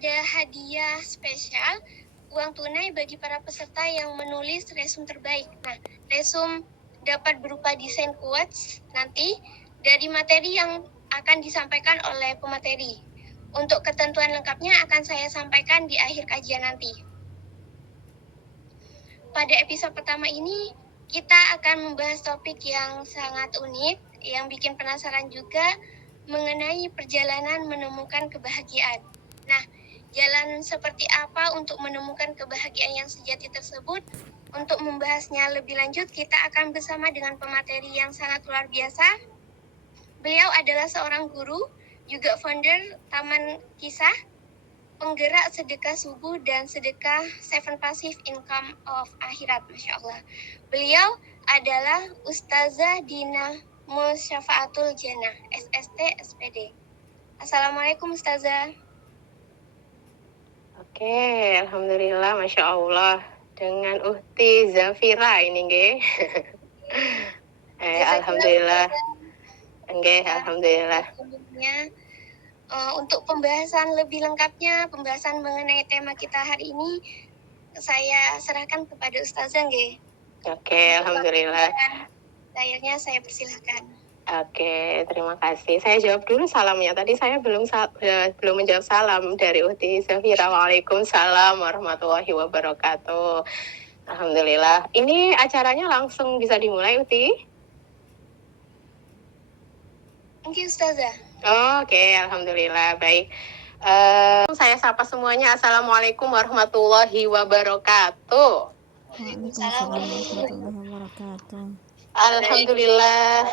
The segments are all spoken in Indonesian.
ada hadiah spesial uang tunai bagi para peserta yang menulis resume terbaik. Nah, resume dapat berupa desain quotes nanti dari materi yang akan disampaikan oleh pemateri. Untuk ketentuan lengkapnya akan saya sampaikan di akhir kajian nanti. Pada episode pertama ini, kita akan membahas topik yang sangat unik, yang bikin penasaran juga mengenai perjalanan menemukan kebahagiaan. Nah, jalan seperti apa untuk menemukan kebahagiaan yang sejati tersebut? Untuk membahasnya lebih lanjut, kita akan bersama dengan pemateri yang sangat luar biasa. Beliau adalah seorang guru, juga founder Taman Kisah, penggerak sedekah subuh dan sedekah 7 Passive Income of Akhirat, Masya Allah. Beliau adalah Ustazah Dina Musyafaatul Jannah, SST SPD. Assalamualaikum Ustazah. Oke, alhamdulillah, Masya Allah. Dengan Uhti Zafira ini, nggih. Alhamdulillah. Nggih, alhamdulillah. Untuk pembahasan lebih lengkapnya, pembahasan mengenai tema kita hari ini, saya serahkan kepada Ustazah, nggih. Oke, alhamdulillah. Layarnya saya persilahkan. Oke, terima kasih. Saya jawab dulu salamnya. Tadi saya belum menjawab salam dari Uhti Zafira. Waalaikumsalam warahmatullahi wabarakatuh. Alhamdulillah. Ini acaranya langsung bisa dimulai, Uhti? Thank you, Ustazah. Oke, alhamdulillah. Baik. Saya sapa semuanya. Assalamualaikum warahmatullahi wabarakatuh. Waalaikumsalam warahmatullahi wabarakatuh. Alhamdulillah.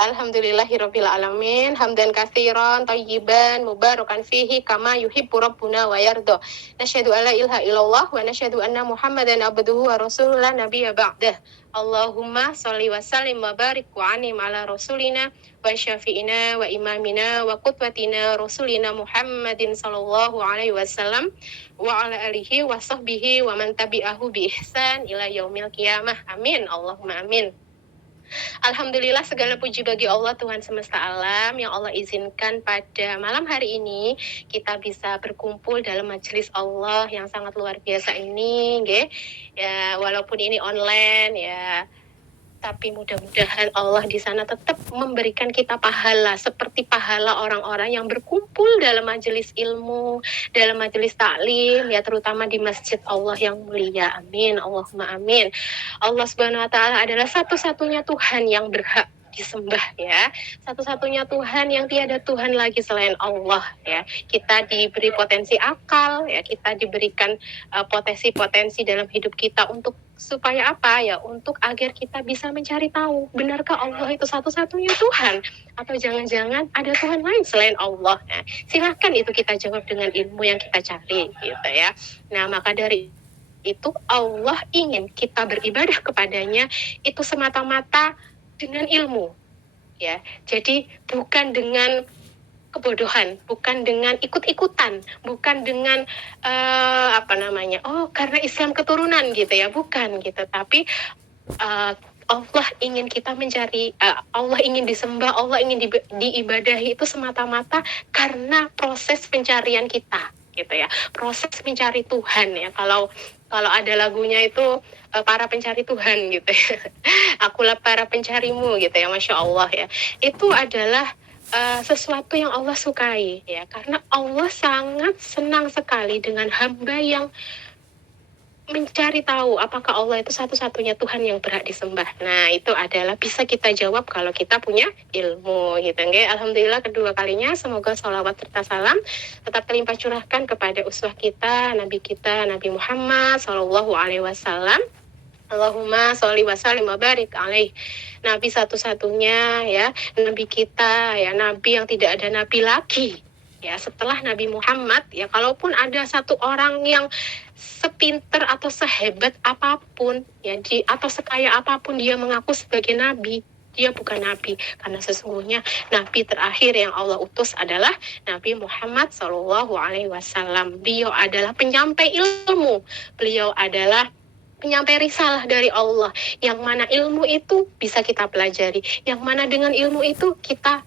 Alhamdulillahirabbil alamin, hamdan katsiran thayyiban mubarakan fihi kama yuhibbu rabbuna wa yarda. Nasyhadu alla ilaha illallah wa nasyhadu anna Muhammadan abduhu wa rasuluhu la nabiyya ba'dah. Allahumma shalli wa sallim wa barik wa anim ala rasulina wa syafi'ina wa imamina wa qudwatina rasulina Muhammadin sallallahu alaihi wasallam wa ala alihi wa sahbihi wa man tabi'ahu bi ihsan ila yaumil qiyamah. Amin. Allahumma amin. Alhamdulillah, segala puji bagi Allah Tuhan semesta alam yang Allah izinkan pada malam hari ini kita bisa berkumpul dalam majelis Allah yang sangat luar biasa ini, nggih. Ya, walaupun ini online ya, tapi mudah-mudahan Allah di sana tetap memberikan kita pahala seperti pahala orang-orang yang berkumpul dalam majelis ilmu, dalam majelis taklim, ya terutama di masjid Allah yang mulia. Amin. Allahumma amin. Allah Subhanahu wa taala adalah satu-satunya Tuhan yang berhak disembah, ya, satu-satunya Tuhan yang tiada Tuhan lagi selain Allah, ya. Kita diberi potensi akal, ya, kita diberikan potensi-potensi dalam hidup kita untuk supaya apa, ya, untuk agar kita bisa mencari tahu benarkah Allah itu satu-satunya Tuhan atau jangan-jangan ada Tuhan lain selain Allah. Nah, silahkan itu kita jawab dengan ilmu yang kita cari, gitu ya. Nah, maka dari itu Allah ingin kita beribadah kepadanya itu semata-mata dengan ilmu, ya. Jadi bukan dengan kebodohan, bukan dengan ikut-ikutan, bukan dengan karena Islam keturunan gitu ya, bukan gitu. Tapi Allah ingin kita mencari, Allah ingin disembah, Allah ingin diibadahi itu semata-mata karena proses pencarian kita, gitu ya, proses mencari Tuhan, ya. Kalau ada lagunya itu para pencari Tuhan gitu ya. Akulah para pencarimu gitu ya, Masya Allah ya. Itu adalah sesuatu yang Allah sukai, ya, karena Allah sangat senang sekali dengan hamba yang mencari tahu apakah Allah itu satu-satunya Tuhan yang berhak disembah. Nah, itu adalah bisa kita jawab kalau kita punya ilmu, gitu. Nggih. Alhamdulillah kedua kalinya semoga sholawat serta salam tetap terlimpah curahkan kepada uswah kita, Nabi Muhammad sallallahu alaihi wasallam. Allahumma sholli wa sallim wa barik alaih. Nabi satu-satunya, ya, Nabi kita, ya, Nabi yang tidak ada Nabi lagi, ya, setelah Nabi Muhammad, ya. Kalaupun ada satu orang yang sepinter atau sehebat apapun, ya, atau sekaya apapun dia mengaku sebagai Nabi, dia bukan Nabi, karena sesungguhnya Nabi terakhir yang Allah utus adalah Nabi Muhammad Sallallahu Alaihi Wasallam. Beliau adalah penyampai ilmu, beliau adalah penyampai risalah dari Allah, yang mana ilmu itu bisa kita pelajari, yang mana dengan ilmu itu kita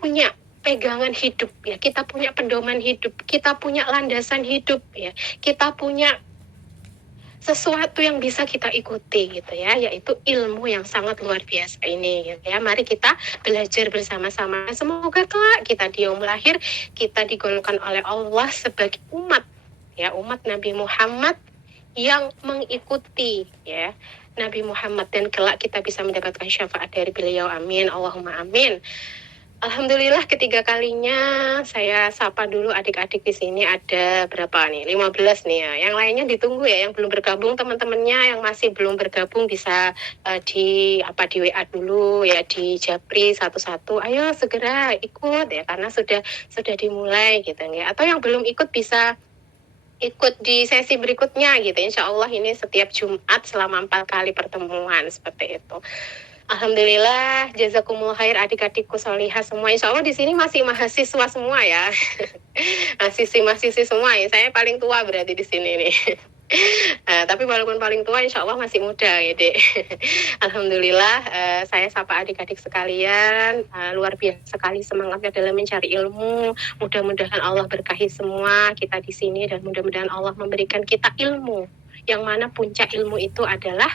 punya pegangan hidup ya, kita punya pedoman hidup, kita punya landasan hidup ya, kita punya sesuatu yang bisa kita ikuti gitu ya, yaitu ilmu yang sangat luar biasa ini gitu ya. Mari kita belajar bersama-sama. Semoga kelak kita di yaumul akhir kita digolongkan oleh Allah sebagai umat ya, umat Nabi Muhammad yang mengikuti ya Nabi Muhammad, dan kelak kita bisa mendapatkan syafaat dari beliau. Amin, Allahumma amin. Alhamdulillah ketiga kalinya saya sapa dulu adik-adik di sini. Ada berapa nih? 15 nih ya. Yang lainnya ditunggu ya, yang belum bergabung teman-temannya yang masih belum bergabung bisa di WA dulu ya, di Japri satu-satu. Ayo segera ikut ya, karena sudah dimulai gitu ya. Atau yang belum ikut bisa ikut di sesi berikutnya gitu. Insya Allah ini setiap Jumat selama 4 kali pertemuan seperti itu. Alhamdulillah, jazakumullah khair adik-adikku solihah semua. Insya Allah di sini masih mahasiswa semua ya. Mahasiswi semua ya. Saya paling tua berarti di sini nih. Tapi walaupun paling tua, insya Allah masih muda ya dek. Alhamdulillah, saya sapa adik-adik sekalian. Luar biasa sekali semangatnya dalam mencari ilmu. Mudah-mudahan Allah berkahi semua kita di sini, dan mudah-mudahan Allah memberikan kita ilmu. Yang mana puncak ilmu itu adalah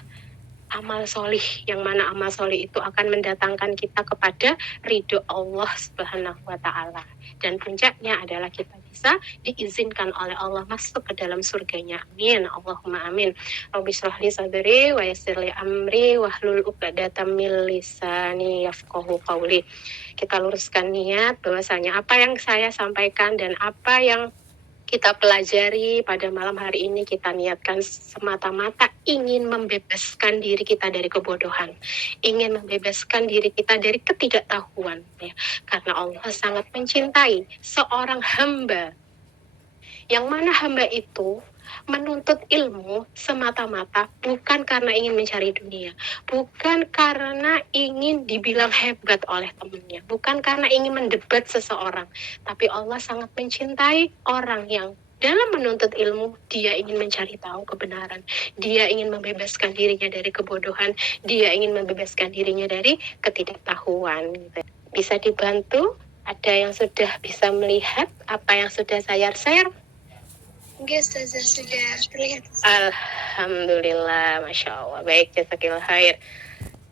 amal solih, yang mana amal solih itu akan mendatangkan kita kepada ridho Allah Subhanahu wa Ta'ala, dan puncaknya adalah kita bisa diizinkan oleh Allah masuk ke dalam surganya. Amin, Allahumma amin. Rabbi shrah li sadri wa yassir li amri wahlul 'uqdatam min lisani yafqahu qawli. Kita luruskan niat bahwasanya apa yang saya sampaikan dan apa yang kita pelajari pada malam hari ini, kita niatkan semata-mata ingin membebaskan diri kita dari kebodohan, ingin membebaskan diri kita dari ketidaktahuan ya. Karena Allah sangat mencintai seorang hamba, yang mana hamba itu menuntut ilmu semata-mata bukan karena ingin mencari dunia, bukan karena ingin dibilang hebat oleh temannya, bukan karena ingin mendebat seseorang, tapi Allah sangat mencintai orang yang dalam menuntut ilmu dia ingin mencari tahu kebenaran, dia ingin membebaskan dirinya dari kebodohan, dia ingin membebaskan dirinya dari ketidaktahuan gitu. Bisa dibantu? Ada yang sudah bisa melihat apa yang sudah saya share? Oke, Ustazah, sudah terlihat. Alhamdulillah, Masya Allah. Baik, jazakillah khair.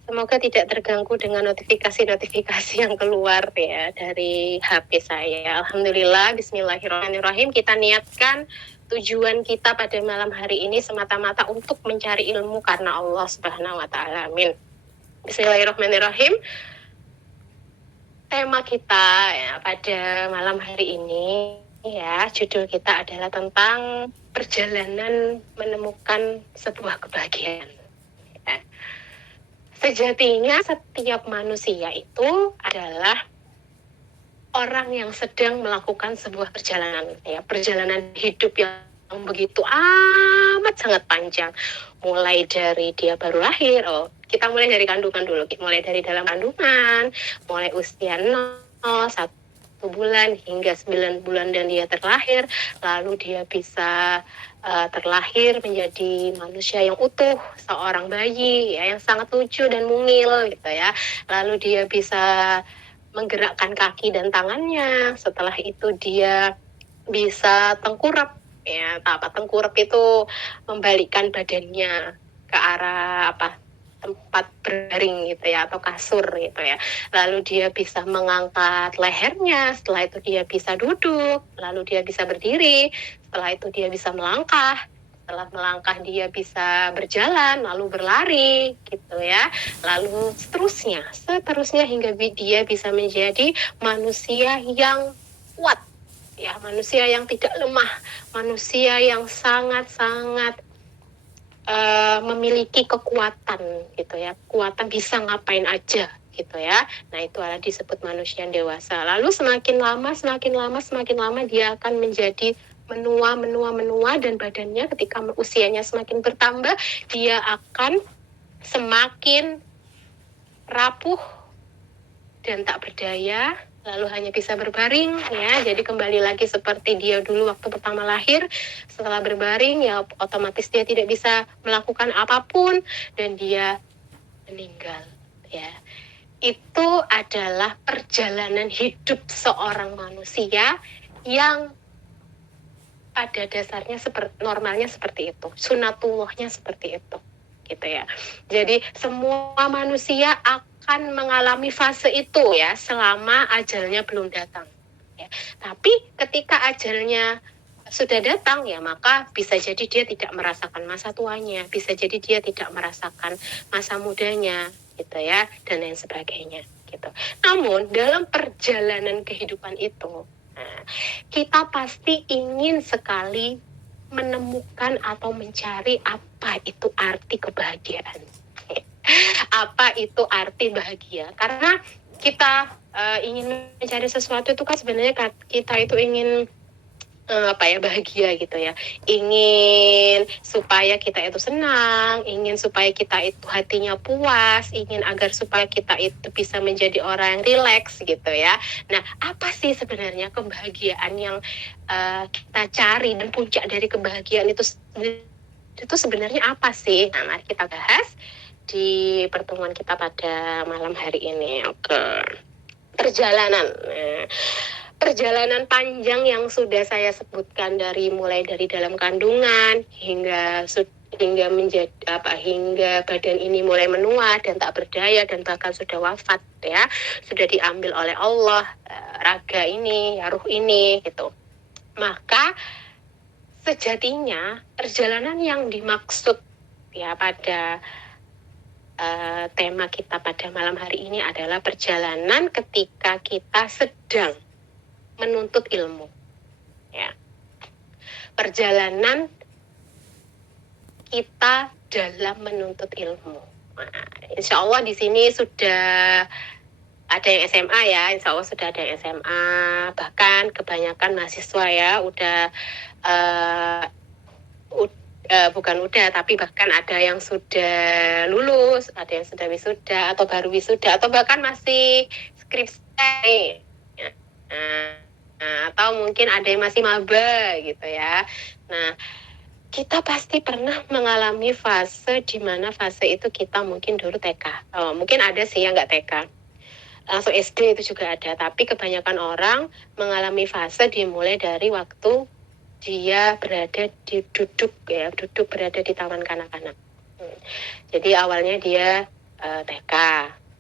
Semoga tidak terganggu dengan notifikasi-notifikasi yang keluar ya dari HP saya. Alhamdulillah, bismillahirrahmanirrahim. Kita niatkan tujuan kita pada malam hari ini semata-mata untuk mencari ilmu karena Allah Subhanahu wa Ta'ala. Amin. Bismillahirrahmanirrahim. Tema kita ya, pada malam hari ini ya, judul kita adalah tentang perjalanan menemukan sebuah kebahagiaan. Ya. Sejatinya setiap manusia itu adalah orang yang sedang melakukan sebuah perjalanan, ya, perjalanan hidup yang begitu amat sangat panjang. Mulai dari dia baru lahir, kita mulai dari kandungan dulu, mulai dari dalam kandungan, mulai usia 1 bulan hingga 9 bulan dan dia terlahir, lalu dia bisa terlahir menjadi manusia yang utuh, seorang bayi ya, yang sangat lucu dan mungil gitu ya. Lalu dia bisa menggerakkan kaki dan tangannya. Setelah itu dia bisa tengkurap ya. Tengkurap itu membalikkan badannya ke arah tempat berbaring gitu ya, atau kasur gitu ya. Lalu dia bisa mengangkat lehernya, setelah itu dia bisa duduk, lalu dia bisa berdiri, setelah itu dia bisa melangkah, setelah melangkah dia bisa berjalan, lalu berlari gitu ya. Lalu seterusnya hingga dia bisa menjadi manusia yang kuat ya, manusia yang tidak lemah, manusia yang sangat-sangat memiliki kekuatan gitu ya, kekuatan bisa ngapain aja gitu ya. Nah, itu adalah disebut manusia yang dewasa. Lalu semakin lama dia akan menjadi menua, dan badannya ketika usianya semakin bertambah, dia akan semakin rapuh dan tak berdaya, lalu hanya bisa berbaring ya. Jadi kembali lagi seperti dia dulu waktu pertama lahir. Setelah berbaring ya otomatis dia tidak bisa melakukan apapun dan dia meninggal ya. itu adalah perjalanan hidup seorang manusia yang pada dasarnya normalnya seperti itu, sunatullahnya seperti itu, gitu ya. Jadi semua manusia akan mengalami fase itu ya, selama ajalnya belum datang. Ya. Tapi ketika ajalnya sudah datang ya, maka bisa jadi dia tidak merasakan masa tuanya, bisa jadi dia tidak merasakan masa mudanya, gitu ya, dan lain sebagainya, gitu. Namun dalam perjalanan kehidupan itu, kita pasti ingin sekali menemukan atau mencari apa itu arti kebahagiaan. Apa itu arti bahagia? Karena kita ingin mencari sesuatu itu kan sebenarnya kita itu ingin bahagia gitu ya, ingin supaya kita itu senang, ingin supaya kita itu hatinya puas, ingin agar supaya kita itu bisa menjadi orang yang rileks gitu ya. Nah, apa sih sebenarnya kebahagiaan yang kita cari, dan puncak dari kebahagiaan itu sebenarnya apa sih? Nah, mari kita bahas di pertemuan kita pada malam hari ini. Oke. Perjalanan. Perjalanan panjang yang sudah saya sebutkan mulai dari dalam kandungan hingga hingga badan ini mulai menua dan tak berdaya dan bahkan sudah wafat ya, sudah diambil oleh Allah raga ini, ruh ini gitu. Maka sejatinya perjalanan yang dimaksud ya pada tema kita pada malam hari ini adalah perjalanan ketika kita sedang menuntut ilmu, ya. Perjalanan kita dalam menuntut ilmu. Nah, insya Allah di sini sudah ada yang SMA ya, insya Allah sudah ada yang SMA. Bahkan kebanyakan mahasiswa ya bukan udah, tapi bahkan ada yang sudah lulus, ada yang sudah wisuda atau baru wisuda atau bahkan masih skripsi. Nah, atau mungkin ada yang masih maba gitu ya. Nah, kita pasti pernah mengalami fase di mana fase itu kita mungkin dulu TK. Mungkin ada sih yang nggak TK. Langsung SD itu juga ada. Tapi kebanyakan orang mengalami fase dimulai dari waktu dia duduk berada di taman kanak-kanak. Jadi awalnya dia TK,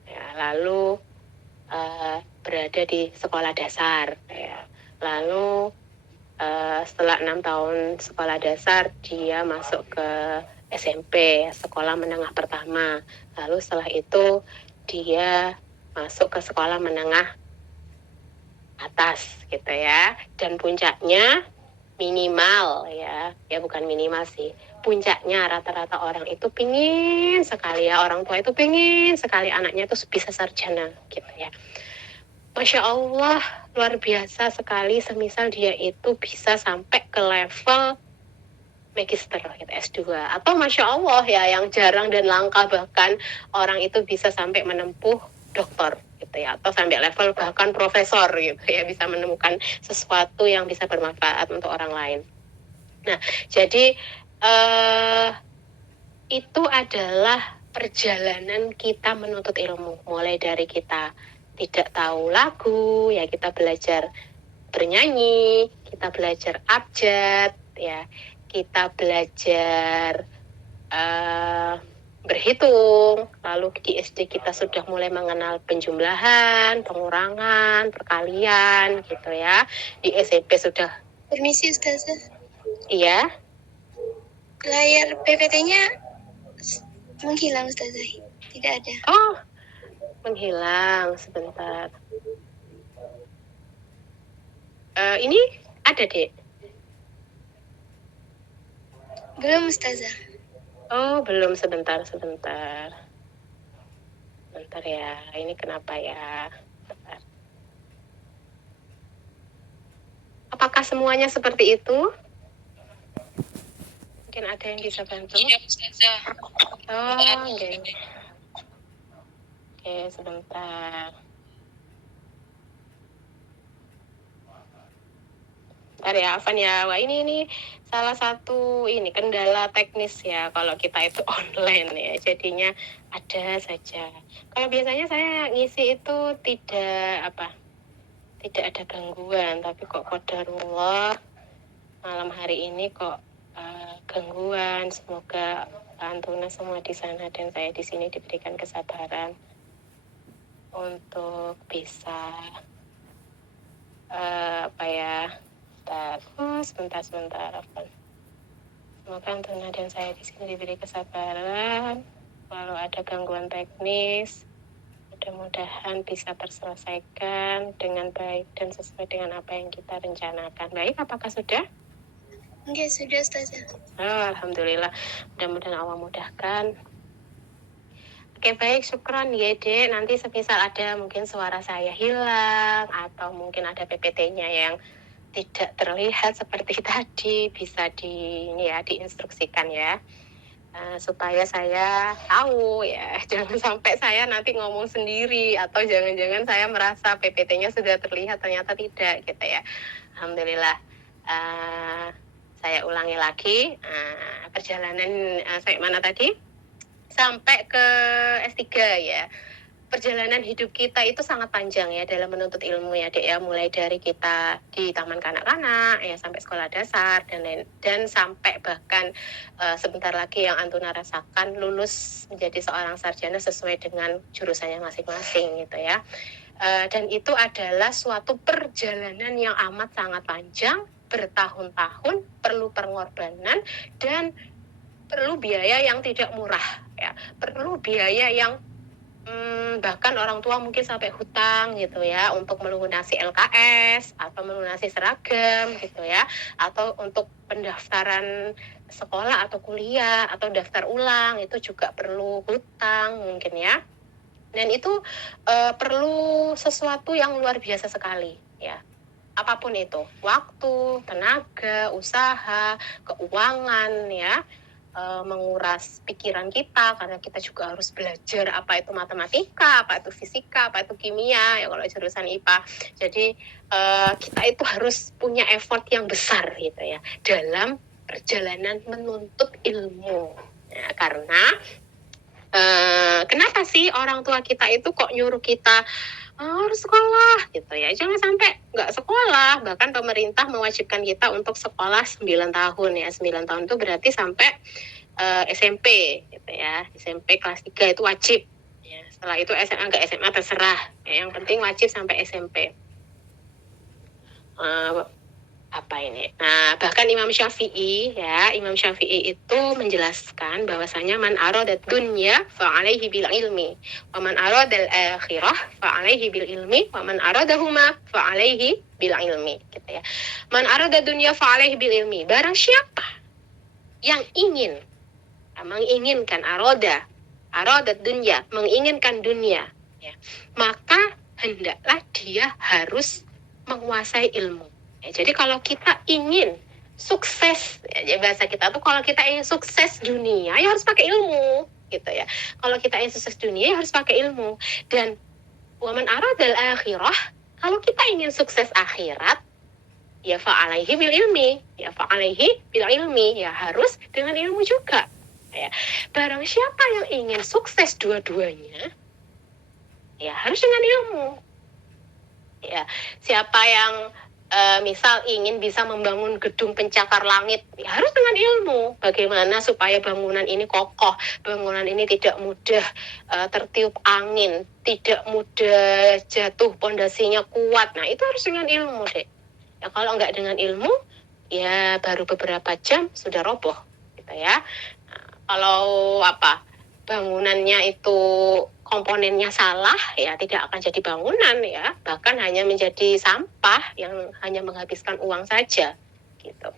ya, lalu berada di sekolah dasar, ya. Lalu setelah 6 tahun sekolah dasar dia masuk ke SMP, sekolah menengah pertama. Lalu setelah itu dia masuk ke sekolah menengah atas gitu ya. Dan puncaknya minimal ya bukan minimal sih, puncaknya rata-rata orang itu pingin sekali ya, orang tua itu pingin sekali anaknya itu bisa sarjana gitu ya. Masya Allah, luar biasa sekali semisal dia itu bisa sampai ke level magister gitu, S2. Atau Masya Allah ya, yang jarang dan langka bahkan orang itu bisa sampai menempuh doktor gitu ya, atau sampai level bahkan profesor gitu ya, bisa menemukan sesuatu yang bisa bermanfaat untuk orang lain. Nah, jadi itu adalah perjalanan kita menuntut ilmu. Mulai dari kita tidak tahu lagu, ya kita belajar bernyanyi, kita belajar abjad, ya kita belajar berhitung. Lalu di SD kita sudah mulai mengenal penjumlahan, pengurangan, perkalian, gitu ya. Di SMP sudah. Permisi Ustazah. Iya. Layar PPT-nya menghilang Ustazah. Tidak ada. Oh, menghilang sebentar. Ini ada, Dek? Belum Ustazah. Oh, belum, sebentar. Bentar ya, ini kenapa ya? Bentar. Apakah semuanya seperti itu? Mungkin ada yang bisa bantu? Iya Ustazah. Oh, oke. Oke, sebentar. sabar ya Afan ya. Wah ini salah satu ini kendala teknis ya kalau kita itu online ya, jadinya ada saja. Kalau biasanya saya ngisi itu tidak ada gangguan, tapi kok qadarullah malam hari ini kok gangguan. Semoga Antuna semua di sana dan saya di sini diberikan kesabaran untuk bisa sebentar apa. Semoga Antuna dan saya di sini diberi kesabaran. Kalau ada gangguan teknis, mudah-mudahan bisa terselesaikan dengan baik dan sesuai dengan apa yang kita rencanakan. Baik, apakah sudah? Enggak, sudah Ustazah. Alhamdulillah, mudah-mudahan Allah mudahkan. Oke, baik, syukran ya Dek. Nanti semisal ada mungkin suara saya hilang atau mungkin ada PPT-nya yang tidak terlihat seperti tadi, bisa diinstruksikan ya. Supaya saya tahu ya, jangan sampai saya nanti ngomong sendiri atau jangan-jangan saya merasa PPT-nya sudah terlihat ternyata tidak gitu ya. Alhamdulillah. Saya ulangi lagi perjalanan saya mana tadi? Sampai ke S3 ya. Perjalanan hidup kita itu sangat panjang ya dalam menuntut ilmu ya Dek ya, mulai dari kita di taman kanak-kanak ya sampai sekolah dasar dan sampai bahkan sebentar lagi yang Antuna rasakan lulus menjadi seorang sarjana sesuai dengan jurusannya masing-masing gitu ya. Dan itu adalah suatu perjalanan yang amat sangat panjang, bertahun-tahun, perlu pengorbanan dan perlu biaya yang tidak murah ya, perlu biaya yang bahkan orang tua mungkin sampai hutang gitu ya untuk melunasi LKS atau melunasi seragam gitu ya, atau untuk pendaftaran sekolah atau kuliah atau daftar ulang itu juga perlu hutang mungkin ya. Dan itu perlu sesuatu yang luar biasa sekali ya. Apapun itu, waktu, tenaga, usaha, keuangan ya, menguras pikiran kita karena kita juga harus belajar apa itu matematika, apa itu fisika, apa itu kimia ya kalau jurusan IPA. Jadi kita itu harus punya effort yang besar gitu ya dalam perjalanan menuntut ilmu ya, karena kenapa sih orang tua kita itu kok nyuruh kita harus sekolah gitu ya, jangan sampai nggak sekolah. Bahkan pemerintah mewajibkan kita untuk sekolah 9 tahun ya, 9 tahun itu berarti sampai SMP gitu ya, SMP kelas 3 itu wajib ya. Setelah itu SMA nggak SMA terserah ya, yang penting wajib sampai SMP. Bahkan Imam Syafi'i itu menjelaskan bahwasanya man aradad dunya fa alaihi bil ilmi wa man aradal akhirah fa alaihi bil ilmi wa man aradahuma fa alaihi bil ilmi gitu ya. Man aradad dunya fa alaihi bil ilmi, barang siapa yang menginginkan aradad dunya, menginginkan dunia ya, maka hendaklah dia harus menguasai ilmu. Ya, jadi kalau kita ingin sukses, ya bahasa kita tuh kalau kita ingin sukses dunia ya harus pakai ilmu gitu ya. Kalau kita ingin sukses dunia ya harus pakai ilmu. Dan waman aradal akhirah, kalau kita ingin sukses akhirat ya fa'alaihi bil ilmi, ya harus dengan ilmu juga. Ya. Barang siapa yang ingin sukses dua-duanya ya harus dengan ilmu. Ya, siapa yang misal ingin bisa membangun gedung pencakar langit ya harus dengan ilmu bagaimana supaya bangunan ini kokoh, bangunan ini tidak mudah tertiup angin, tidak mudah jatuh, pondasinya kuat. Nah itu harus dengan ilmu deh ya. Kalau nggak dengan ilmu ya baru beberapa jam sudah roboh gitu ya. Kalau bangunannya itu komponennya salah ya tidak akan jadi bangunan ya, bahkan hanya menjadi sampah yang hanya menghabiskan uang saja gitu.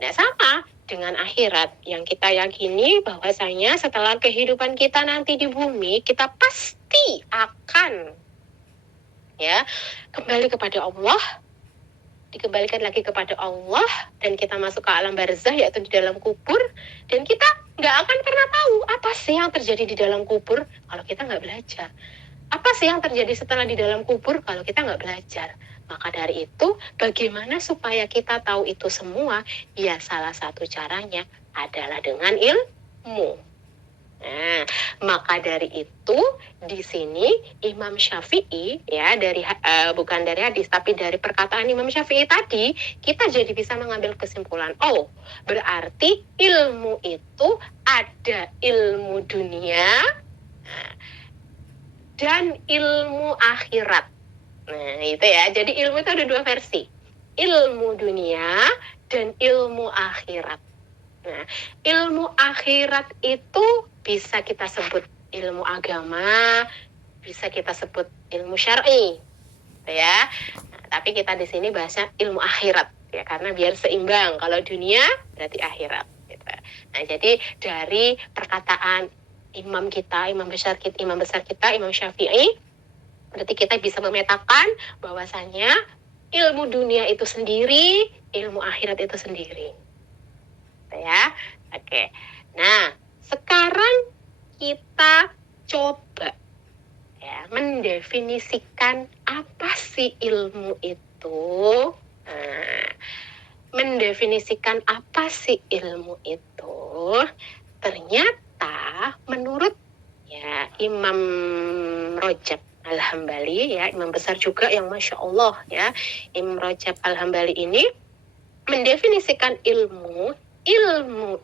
Nah sama dengan akhirat yang kita yakini bahwasanya setelah kehidupan kita nanti di bumi kita pasti akan ya kembali kepada Allah, dikembalikan lagi kepada Allah dan kita masuk ke alam barzah yaitu di dalam kubur, dan kita nggak akan pernah tahu apa sih yang terjadi di dalam kubur kalau kita nggak belajar. Apa sih yang terjadi setelah di dalam kubur kalau kita nggak belajar. Maka dari itu, bagaimana supaya kita tahu itu semua? Ya, salah satu caranya adalah dengan ilmu. Nah, maka dari itu di sini Imam Syafi'i ya bukan dari hadis tapi dari perkataan Imam Syafi'i tadi kita jadi bisa mengambil kesimpulan, oh berarti ilmu itu ada ilmu dunia dan ilmu akhirat. Nah, itu ya. Jadi ilmu itu ada dua versi. Ilmu dunia dan ilmu akhirat. Nah, ilmu akhirat itu bisa kita sebut ilmu agama, bisa kita sebut ilmu syar'i. Gitu ya. Nah, tapi kita di sini bahasnya ilmu akhirat ya, karena biar seimbang. Kalau dunia berarti akhirat gitu. Nah, jadi dari perkataan imam besar kita, Imam Syafi'i, berarti kita bisa memetakan bahwasannya ilmu dunia itu sendiri, ilmu akhirat itu sendiri. Ya, oke. Nah, sekarang kita coba ya mendefinisikan apa sih ilmu itu. Nah, mendefinisikan apa sih ilmu itu? Ternyata menurut ya Imam Rajab Al-Hambali ya, imam besar juga yang Masya Allah ya, Imam Rajab Al-Hambali ini mendefinisikan ilmu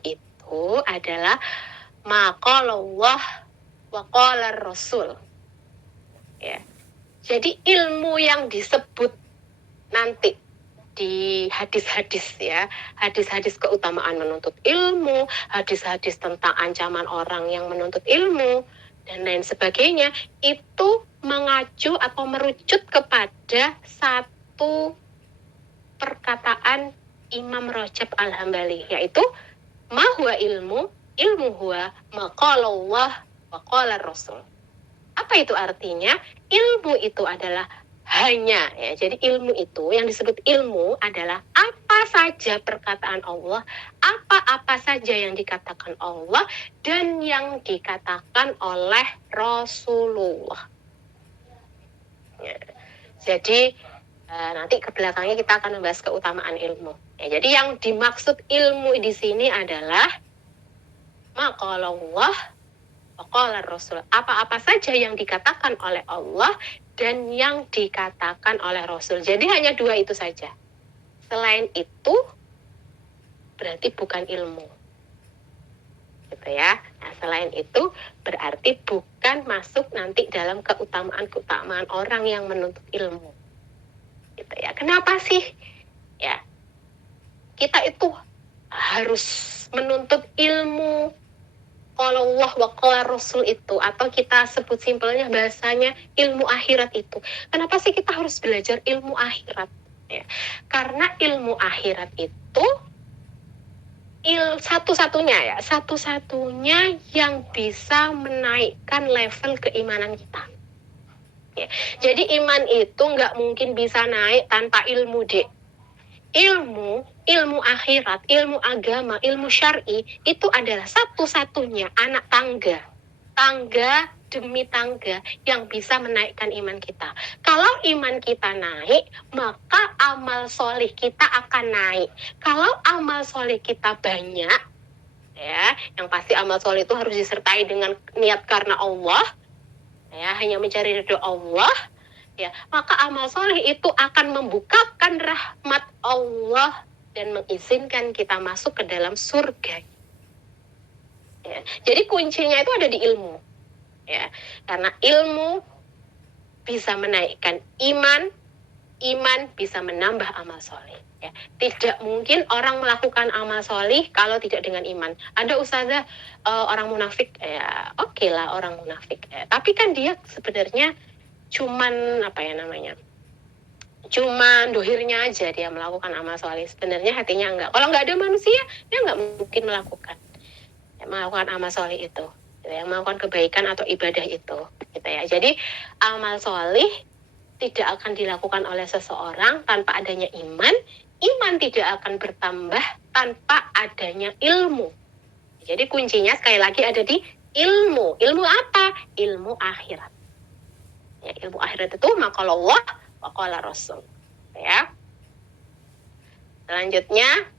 itu adalah maqalallah wa qala Rasul. Ya. Jadi ilmu yang disebut nanti di hadis-hadis ya, hadis-hadis keutamaan menuntut ilmu, hadis-hadis tentang ancaman orang yang menuntut ilmu dan lain sebagainya, itu mengacu atau merucut kepada satu perkataan Imam Rajab Al-Hambali, yaitu ma huwa ilmu huwa maqalallah wa qala Rasul. Apa itu artinya? Ilmu itu adalah hanya ya. Jadi ilmu itu yang disebut ilmu adalah apa saja perkataan Allah, apa-apa saja yang dikatakan Allah dan yang dikatakan oleh Rasulullah. Ya. Jadi nanti ke belakangnya kita akan membahas keutamaan ilmu. Ya, jadi yang dimaksud ilmu di sini adalah maqalallah wa qala Rasul. Apa-apa saja yang dikatakan oleh Allah dan yang dikatakan oleh Rasul. Jadi hanya dua itu saja. Selain itu berarti bukan ilmu. Gitu ya. Nah, selain itu berarti bukan masuk nanti dalam keutamaan orang yang menuntut ilmu. Gitu ya. Kenapa sih? Ya. Kita itu harus menuntut ilmu kalau Allah wa qala Rasul itu, atau kita sebut simpelnya bahasanya ilmu akhirat itu. Kenapa sih kita harus belajar ilmu akhirat? Ya. Karena ilmu akhirat itu satu-satunya yang bisa menaikkan level keimanan kita. Ya. Jadi iman itu nggak mungkin bisa naik tanpa ilmu, Dek. Ilmu akhirat, ilmu agama, ilmu syar'i itu adalah satu-satunya anak tangga demi tangga yang bisa menaikkan iman kita. Kalau iman kita naik, maka amal solih kita akan naik. Kalau amal solih kita banyak, ya, yang pasti amal solih itu harus disertai dengan niat karena Allah, ya, hanya mencari ridho Allah. Ya, maka amal soleh itu akan membukakan rahmat Allah dan mengizinkan kita masuk ke dalam surga. Ya, jadi kuncinya itu ada di ilmu. Ya, karena ilmu bisa menaikkan iman bisa menambah amal soleh. Ya, tidak mungkin orang melakukan amal soleh kalau tidak dengan iman. Ada ustazah orang munafik, ya oke lah orang munafik. Ya, tapi kan dia sebenarnya cuman dohirnya aja dia melakukan amal soleh, sebenarnya hatinya enggak. Kalau nggak ada manusia dia nggak mungkin melakukan amal soleh itu, yang melakukan kebaikan atau ibadah itu, gitu ya. Jadi amal soleh tidak akan dilakukan oleh seseorang tanpa adanya iman tidak akan bertambah tanpa adanya ilmu. Jadi kuncinya sekali lagi ada di ilmu apa? Ilmu akhirat. Ya, ilmu akhirat itu maqalallah wa qala Rasul. ya. Selanjutnya,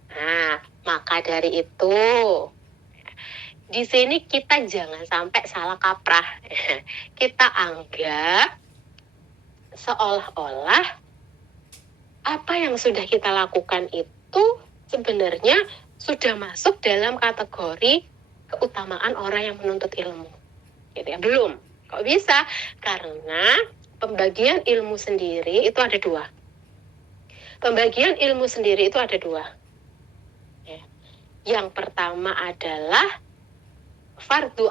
maka dari itu di sini kita jangan sampai salah kaprah. Kita anggap seolah-olah apa yang sudah kita lakukan itu sebenarnya sudah masuk dalam kategori keutamaan orang yang menuntut ilmu. Gitu ya. Belum. Kok bisa? Karena pembagian ilmu sendiri itu ada dua. Pembagian ilmu sendiri itu ada dua. Ya. Yang pertama adalah fardu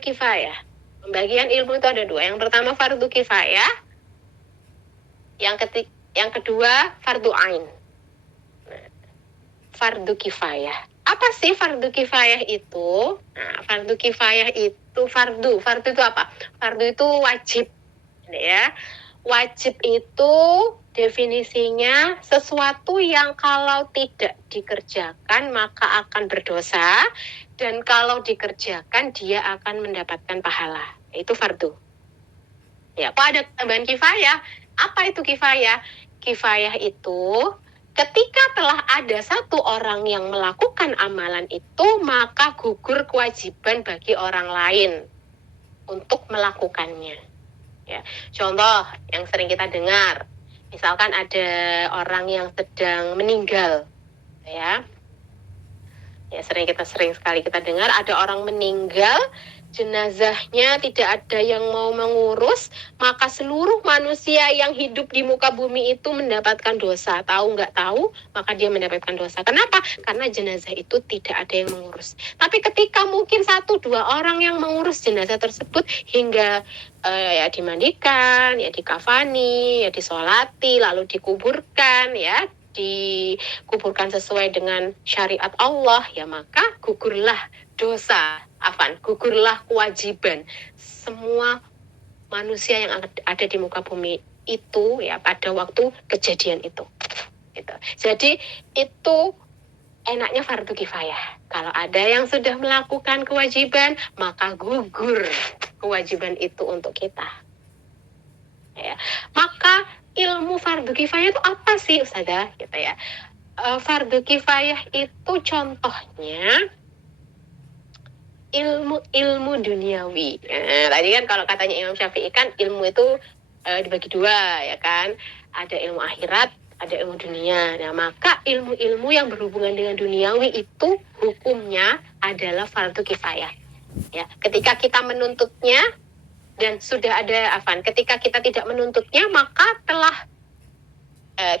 kifayah. Pembagian ilmu itu ada dua. Yang pertama fardu kifayah, yang kedua fardu ain. Nah, fardu kifayah. Apa sih fardu kifayah itu? Nah, fardu kifayah itu fardu itu apa? Fardu itu wajib, ya. Wajib itu definisinya sesuatu yang kalau tidak dikerjakan maka akan berdosa, dan kalau dikerjakan dia akan mendapatkan pahala. Itu fardu. Ya, kok ada tambahan kifayah? Apa itu kifayah? Kifayah itu ketika telah ada satu orang yang melakukan amalan itu, maka gugur kewajiban bagi orang lain untuk melakukannya. Ya, contoh yang sering kita dengar, misalkan ada orang yang sedang meninggal, ya sering sekali kita dengar ada orang meninggal, jenazahnya tidak ada yang mau mengurus, maka seluruh manusia yang hidup di muka bumi itu mendapatkan dosa. Tahu nggak tahu, maka dia mendapatkan dosa. Kenapa? Karena jenazah itu tidak ada yang mengurus. Tapi ketika mungkin 1-2 orang yang mengurus jenazah tersebut hingga ya dimandikan, ya dikafani, ya disolati, lalu dikuburkan, ya dikuburkan sesuai dengan syariat Allah, ya maka gugurlah dosa, gugurlah kewajiban semua manusia yang ada di muka bumi itu, ya pada waktu kejadian itu. Gitu. Jadi itu enaknya fardu kifayah. Kalau ada yang sudah melakukan kewajiban, maka gugur kewajiban itu untuk kita. Ya. Maka ilmu fardu kifayah itu apa sih, Ustazah? Gitu ya. Fardu kifayah itu contohnya ilmu duniawi. Tadi kan kalau katanya Imam Syafi'i kan ilmu itu dibagi dua, ya kan? Ada ilmu akhirat, ada ilmu dunia. Nah, maka ilmu-ilmu yang berhubungan dengan duniawi itu hukumnya adalah fardu kifayah. Ya, ketika kita menuntutnya dan sudah ada ketika kita tidak menuntutnya, maka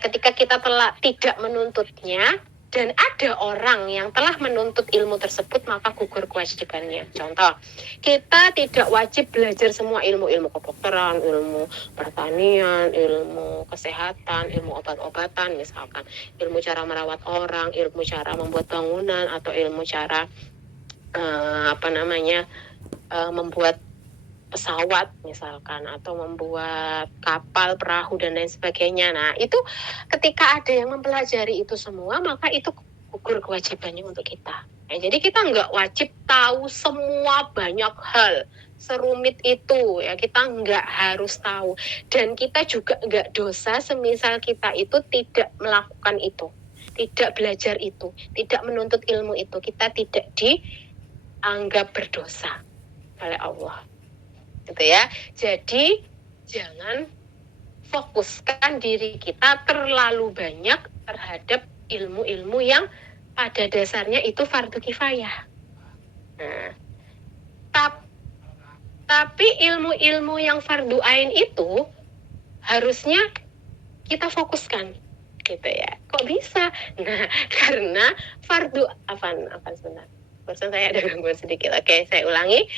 ketika kita telah tidak menuntutnya dan ada orang yang telah menuntut ilmu tersebut, maka gugur kewajibannya. Contoh, kita tidak wajib belajar semua ilmu kedokteran, ilmu pertanian, ilmu kesehatan, ilmu obat-obatan, misalkan ilmu cara merawat orang, ilmu cara membuat bangunan, atau ilmu cara membuat pesawat misalkan, atau membuat kapal, perahu, dan lain sebagainya. Nah, itu ketika ada yang mempelajari itu semua, maka itu gugur kewajibannya untuk kita. Nah, jadi kita nggak wajib tahu semua banyak hal serumit itu, ya kita nggak harus tahu. Dan kita juga nggak dosa semisal kita itu tidak melakukan itu, tidak belajar itu, tidak menuntut ilmu itu. Kita tidak dianggap berdosa oleh Allah. Gitu ya. Jadi jangan fokuskan diri kita terlalu banyak terhadap ilmu-ilmu yang pada dasarnya itu fardu kifayah. Nah, tapi ilmu-ilmu yang fardu ain itu harusnya kita fokuskan, gitu ya. Kok bisa? Nah, karena fardu sebentar. Barusan saya ada gangguan sedikit. Oke, saya ulangi.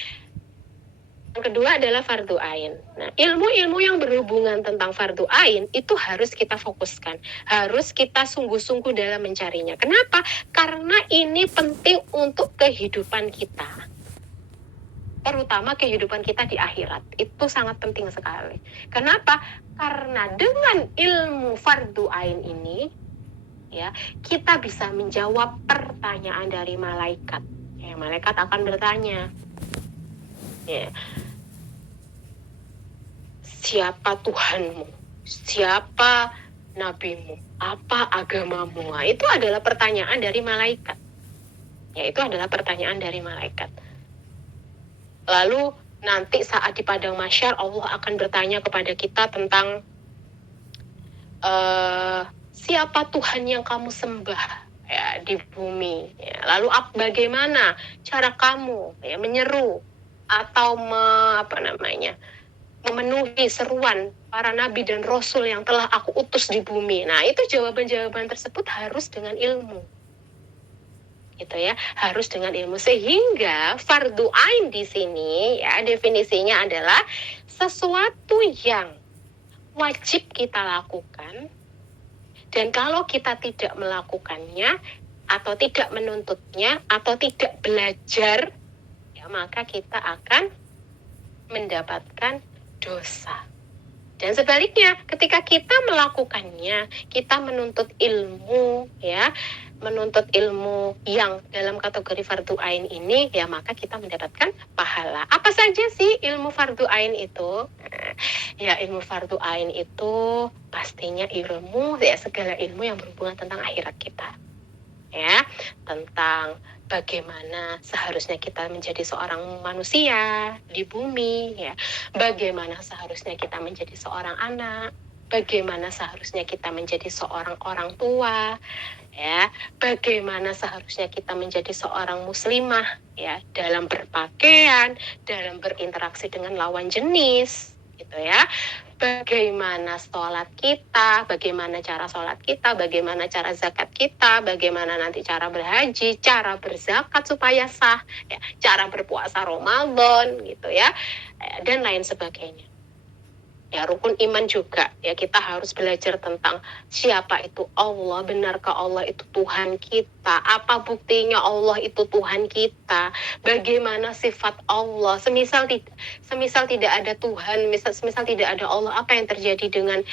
Yang kedua adalah fardu ain. Nah, ilmu-ilmu yang berhubungan tentang fardu ain itu harus kita fokuskan. Harus kita sungguh-sungguh dalam mencarinya. Kenapa? Karena ini penting untuk kehidupan kita. Terutama kehidupan kita di akhirat. Itu sangat penting sekali. Kenapa? Karena dengan ilmu fardu ain ini, ya, kita bisa menjawab pertanyaan dari malaikat. Ya, malaikat akan bertanya, ya, siapa Tuhanmu? Siapa nabimu? Apa agamamu? Nah, itu adalah pertanyaan dari malaikat. Ya, itu adalah pertanyaan dari malaikat. Lalu nanti saat di padang mahsyar Allah akan bertanya kepada kita tentang siapa Tuhan yang kamu sembah ya di bumi. Ya. Lalu bagaimana cara kamu ya menyeru atau memenuhi seruan para nabi dan rasul yang telah aku utus di bumi. Nah, itu jawaban-jawaban tersebut harus dengan ilmu. Gitu ya, harus dengan ilmu, sehingga fardu ain di sini ya definisinya adalah sesuatu yang wajib kita lakukan, dan kalau kita tidak melakukannya atau tidak menuntutnya atau tidak belajar ya maka kita akan mendapatkan dosa. Dan sebaliknya, ketika kita melakukannya, kita menuntut ilmu ya, menuntut ilmu yang dalam kategori fardu ain ini, ya maka kita mendapatkan pahala. Apa saja sih ilmu fardu ain itu? Ya, ilmu fardu ain itu pastinya ilmu, ya segala ilmu yang berhubungan tentang akhirat kita. Ya, tentang bagaimana seharusnya kita menjadi seorang manusia di bumi, ya. Bagaimana seharusnya kita menjadi seorang anak, bagaimana seharusnya kita menjadi seorang orang tua, ya. Bagaimana seharusnya kita menjadi seorang muslimah, ya, dalam berpakaian, dalam berinteraksi dengan lawan jenis, gitu ya. Bagaimana sholat kita, bagaimana cara sholat kita, bagaimana cara zakat kita, bagaimana nanti cara berhaji, cara berzakat supaya sah, ya, cara berpuasa Ramadan, gitu ya, dan lain sebagainya. Ya, rukun iman juga, ya kita harus belajar tentang siapa itu Allah, benarkah Allah itu Tuhan kita, apa buktinya Allah itu Tuhan kita, bagaimana sifat Allah, semisal tidak ada Tuhan, semisal tidak ada Allah, apa yang terjadi dengan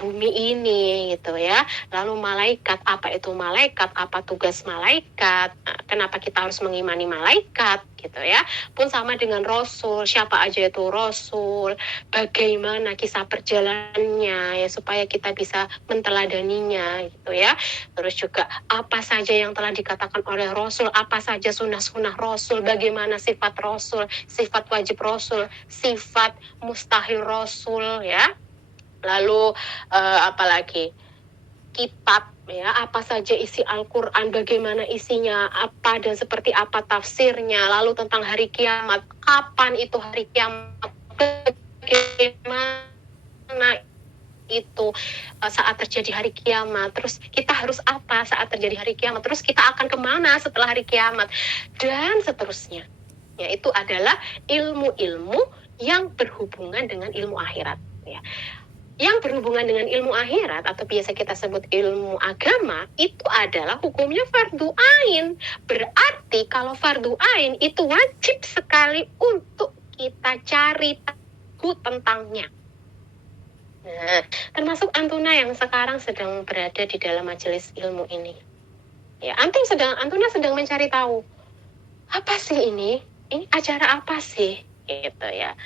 bumi ini, gitu ya. Lalu malaikat, apa itu malaikat, apa tugas malaikat, kenapa kita harus mengimani malaikat, gitu ya. Pun sama dengan Rasul, siapa aja itu Rasul, bagaimana kisah perjalanannya ya supaya kita bisa menteladaninya, gitu ya. Terus juga apa saja yang telah dikatakan oleh Rasul, apa saja sunnah-sunnah Rasul, bagaimana sifat Rasul, sifat wajib Rasul, sifat mustahil Rasul, ya. Lalu apalagi kitab, ya, apa saja isi Al-Quran, bagaimana isinya, apa dan seperti apa tafsirnya, lalu tentang hari kiamat, kapan itu hari kiamat, bagaimana itu saat terjadi hari kiamat, terus kita harus apa saat terjadi hari kiamat, terus kita akan kemana setelah hari kiamat, dan seterusnya. Ya, itu adalah ilmu-ilmu yang berhubungan dengan ilmu akhirat, ya. Yang berhubungan dengan ilmu akhirat atau biasa kita sebut ilmu agama, itu adalah hukumnya fardu ain. Berarti kalau fardu ain itu wajib sekali untuk kita cari tahu tentangnya. Nah, termasuk Antuna yang sekarang sedang berada di dalam majelis ilmu ini. Ya, Antuna sedang mencari tahu, apa sih ini? Ini acara apa sih? Gitu ya.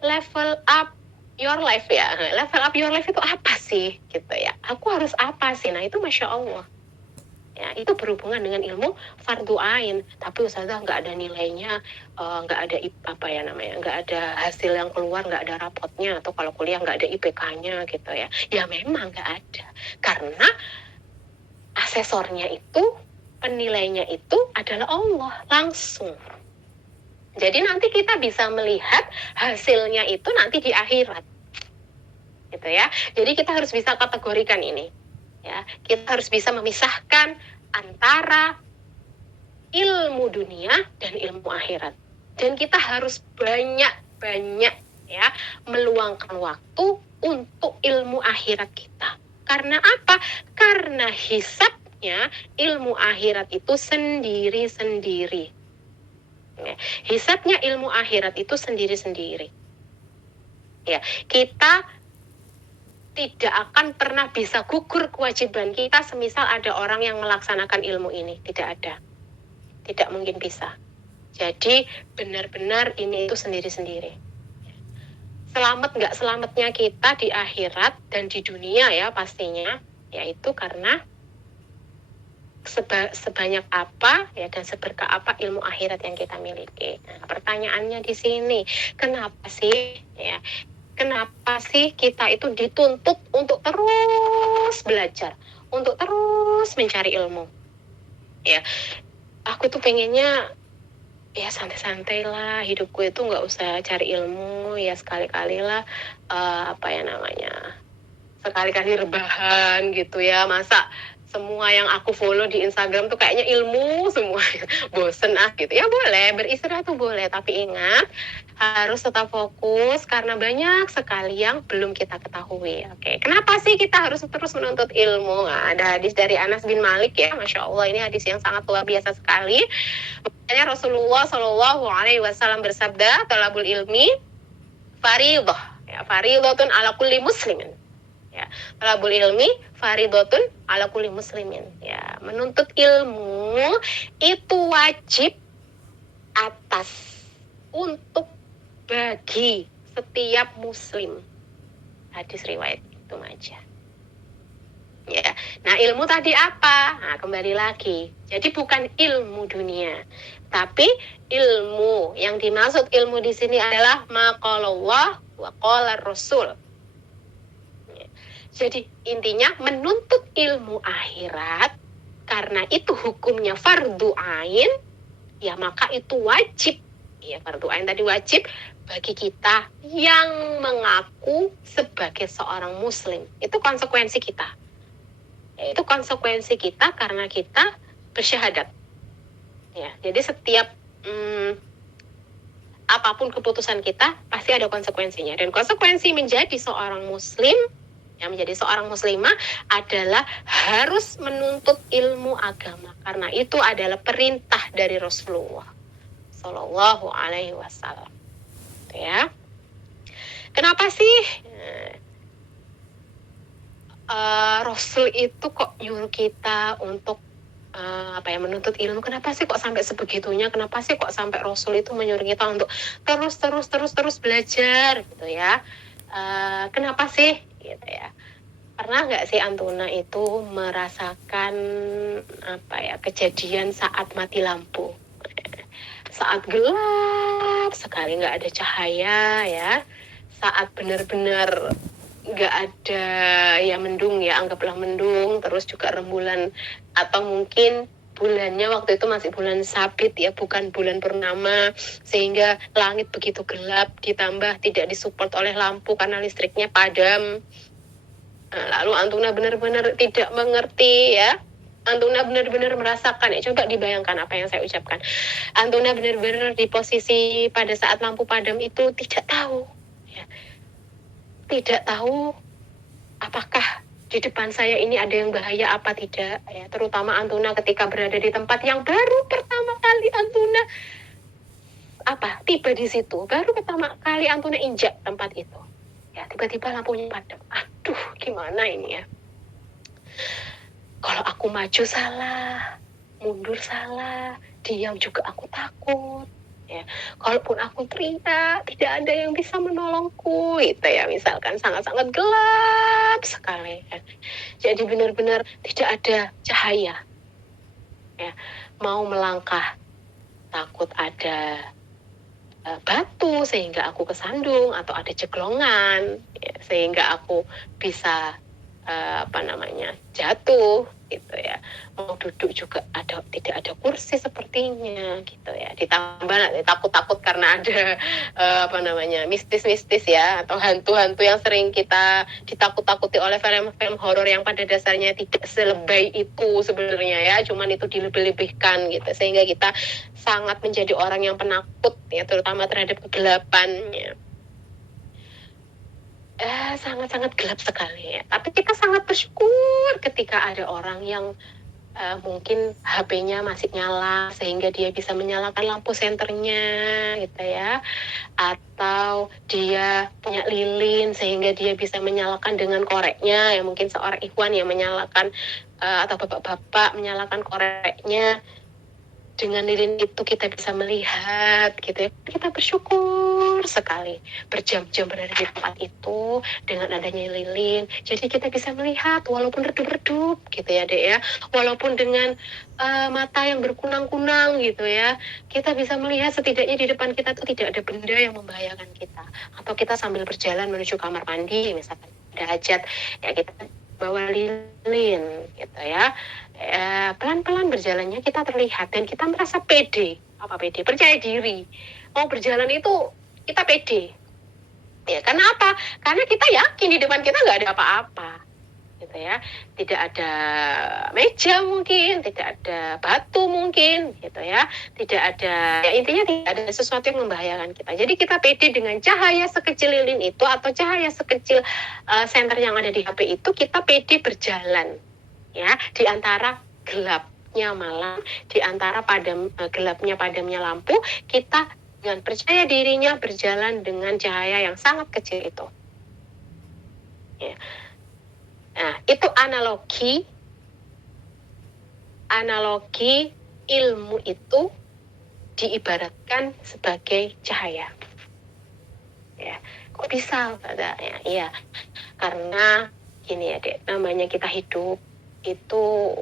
Level up your life, ya. Level up your life itu apa sih, gitu ya. Aku harus apa sih? Nah, itu Masya Allah. Ya, itu berhubungan dengan ilmu fardu ain. Tapi Ustazah nggak ada nilainya, nggak ada nggak ada hasil yang keluar, nggak ada rapotnya, atau kalau kuliah nggak ada IPK-nya, gitu ya. Ya memang nggak ada. Karena asesornya itu, penilainya itu adalah Allah langsung. Jadi nanti kita bisa melihat hasilnya itu nanti di akhirat, gitu ya. Jadi kita harus bisa kategorikan ini, ya. Kita harus bisa memisahkan antara ilmu dunia dan ilmu akhirat. Dan kita harus banyak ya meluangkan waktu untuk ilmu akhirat kita. Karena apa? Karena hisabnya ilmu akhirat itu sendiri-sendiri. Hisabnya ilmu akhirat itu sendiri-sendiri. Ya, kita tidak akan pernah bisa gugur kewajiban kita semisal ada orang yang melaksanakan ilmu ini. Tidak ada. Tidak mungkin bisa. Jadi benar-benar ini itu sendiri-sendiri. selamat nggak selamatnya kita di akhirat dan di dunia ya pastinya, yaitu karena sebanyak apa ya dan seberkah apa ilmu akhirat yang kita miliki. Nah, pertanyaannya di sini, kenapa sih ya? Kenapa sih kita itu dituntut untuk terus belajar, untuk terus mencari ilmu? Ya, aku tuh pengennya ya santai-santai lah, hidupku itu nggak usah cari ilmu, ya sekali-kali lah apa ya namanya, sekali-kali rebahan gitu ya. Masa semua yang aku follow di Instagram tuh kayaknya ilmu semua, bosen gitu. Ya boleh, beristirahat tuh boleh, tapi ingat harus tetap fokus karena banyak sekali yang belum kita ketahui. Oke, kenapa sih kita harus terus menuntut ilmu? Nah, ada hadis dari Anas bin Malik ya, Masya Allah, ini hadis yang sangat luar biasa sekali. Makanya Rasulullah Shallallahu Alaihi Wasallam bersabda, talabul ilmi faridah, ya, faridatun ala kulli muslimin. Ya, talabul ilmi faridatun ala kulli muslimin. Ya, menuntut ilmu itu wajib atas untuk bagi setiap muslim. Hadis riwayat itu aja. Ya. Nah, ilmu tadi apa? Nah, kembali lagi. Jadi bukan ilmu dunia, tapi ilmu yang dimaksud ilmu di sini adalah maqalallah wa qala Rasul. Ya. Jadi intinya menuntut ilmu akhirat karena itu hukumnya fardu ain, ya maka itu wajib. Ya, fardu ain tadi wajib bagi kita yang mengaku sebagai seorang muslim. Itu konsekuensi kita. Itu konsekuensi kita karena kita bersyahadat. Ya, jadi setiap apapun keputusan kita pasti ada konsekuensinya. Dan konsekuensi menjadi seorang muslim, yang menjadi seorang muslimah adalah harus menuntut ilmu agama. Karena itu adalah perintah dari Rasulullah Sallallahu Alaihi Wasallam. Ya. Kenapa sih Rasul itu kok nyuruh kita untuk menuntut ilmu? Kenapa sih kok sampai sebegitunya? Kenapa sih kok sampai Rasul itu menyuruh kita untuk terus belajar gitu ya? Kenapa sih gitu ya? Pernah nggak sih Antuna itu merasakan kejadian saat mati lampu? Saat gelap sekali, nggak ada cahaya ya, saat benar-benar nggak ada ya mendung ya, anggaplah mendung, terus juga rembulan atau mungkin bulannya waktu itu masih bulan sabit ya, bukan bulan purnama, sehingga langit begitu gelap, ditambah tidak disupport oleh lampu karena listriknya padam. Nah, lalu Antuna benar-benar tidak mengerti ya, Antuna benar-benar merasakan ya, coba dibayangkan apa yang saya ucapkan. Antuna benar-benar di posisi pada saat lampu padam itu tidak tahu ya, tidak tahu apakah di depan saya ini ada yang bahaya apa tidak ya, terutama Antuna ketika berada di tempat yang baru pertama kali Antuna tiba di situ, baru pertama kali Antuna injak tempat itu ya, tiba-tiba lampunya padam. Aduh, gimana ini ya, kalau aku maju salah, mundur salah, diam juga aku takut ya. Kalaupun aku teriak, tidak ada yang bisa menolongku gitu ya, misalkan sangat-sangat gelap sekali kan. Jadi benar-benar tidak ada cahaya ya. Mau melangkah takut ada batu sehingga aku kesandung, atau ada ceklongan ya, sehingga aku bisa jatuh gitu ya. Mau duduk juga tidak ada kursi sepertinya gitu ya. Ditambah takut-takut karena ada mistis-mistis ya, atau hantu-hantu yang sering kita ditakut-takuti oleh film-film horor yang pada dasarnya tidak selebay itu sebenarnya ya, cuman itu dilebih-lebihkan gitu, sehingga kita sangat menjadi orang yang penakut ya, terutama terhadap kegelapan ya. Sangat-sangat gelap sekali ya. Tapi kita sangat bersyukur ketika ada orang yang mungkin HP-nya masih nyala sehingga dia bisa menyalakan lampu senternya gitu ya, atau dia punya lilin sehingga dia bisa menyalakan dengan koreknya ya, mungkin seorang ikhwan yang menyalakan atau bapak-bapak menyalakan koreknya. Dengan lilin itu kita bisa melihat gitu ya. Kita bersyukur besar sekali, berjam-jam berada di tempat itu dengan adanya lilin. Jadi kita bisa melihat walaupun redup-redup gitu ya Dek ya, walaupun dengan mata yang berkunang-kunang gitu ya, kita bisa melihat setidaknya di depan kita tuh tidak ada benda yang membahayakan kita. Atau kita sambil berjalan menuju kamar mandi misalkan ada hajat, ya kita bawa lilin gitu ya. Pelan-pelan berjalannya kita terlihat dan kita merasa pede. Apa pede? Percaya diri. Mau berjalan itu kita pede. Ya, karena apa? Karena kita yakin di depan kita nggak ada apa-apa. Gitu ya. Tidak ada meja mungkin, tidak ada batu mungkin, gitu ya. Tidak ada, ya intinya tidak ada sesuatu yang membahayakan kita. Jadi kita pede dengan cahaya sekecil lilin itu atau cahaya sekecil senter yang ada di HP itu, kita pede berjalan. Ya, di antara gelapnya malam, di antara gelapnya padamnya lampu, kita dengan percaya dirinya berjalan dengan cahaya yang sangat kecil itu. Ya. Nah, itu analogi ilmu itu diibaratkan sebagai cahaya. Ya, kok bisa? Ya, iya, karena gini ya Dek, namanya kita hidup itu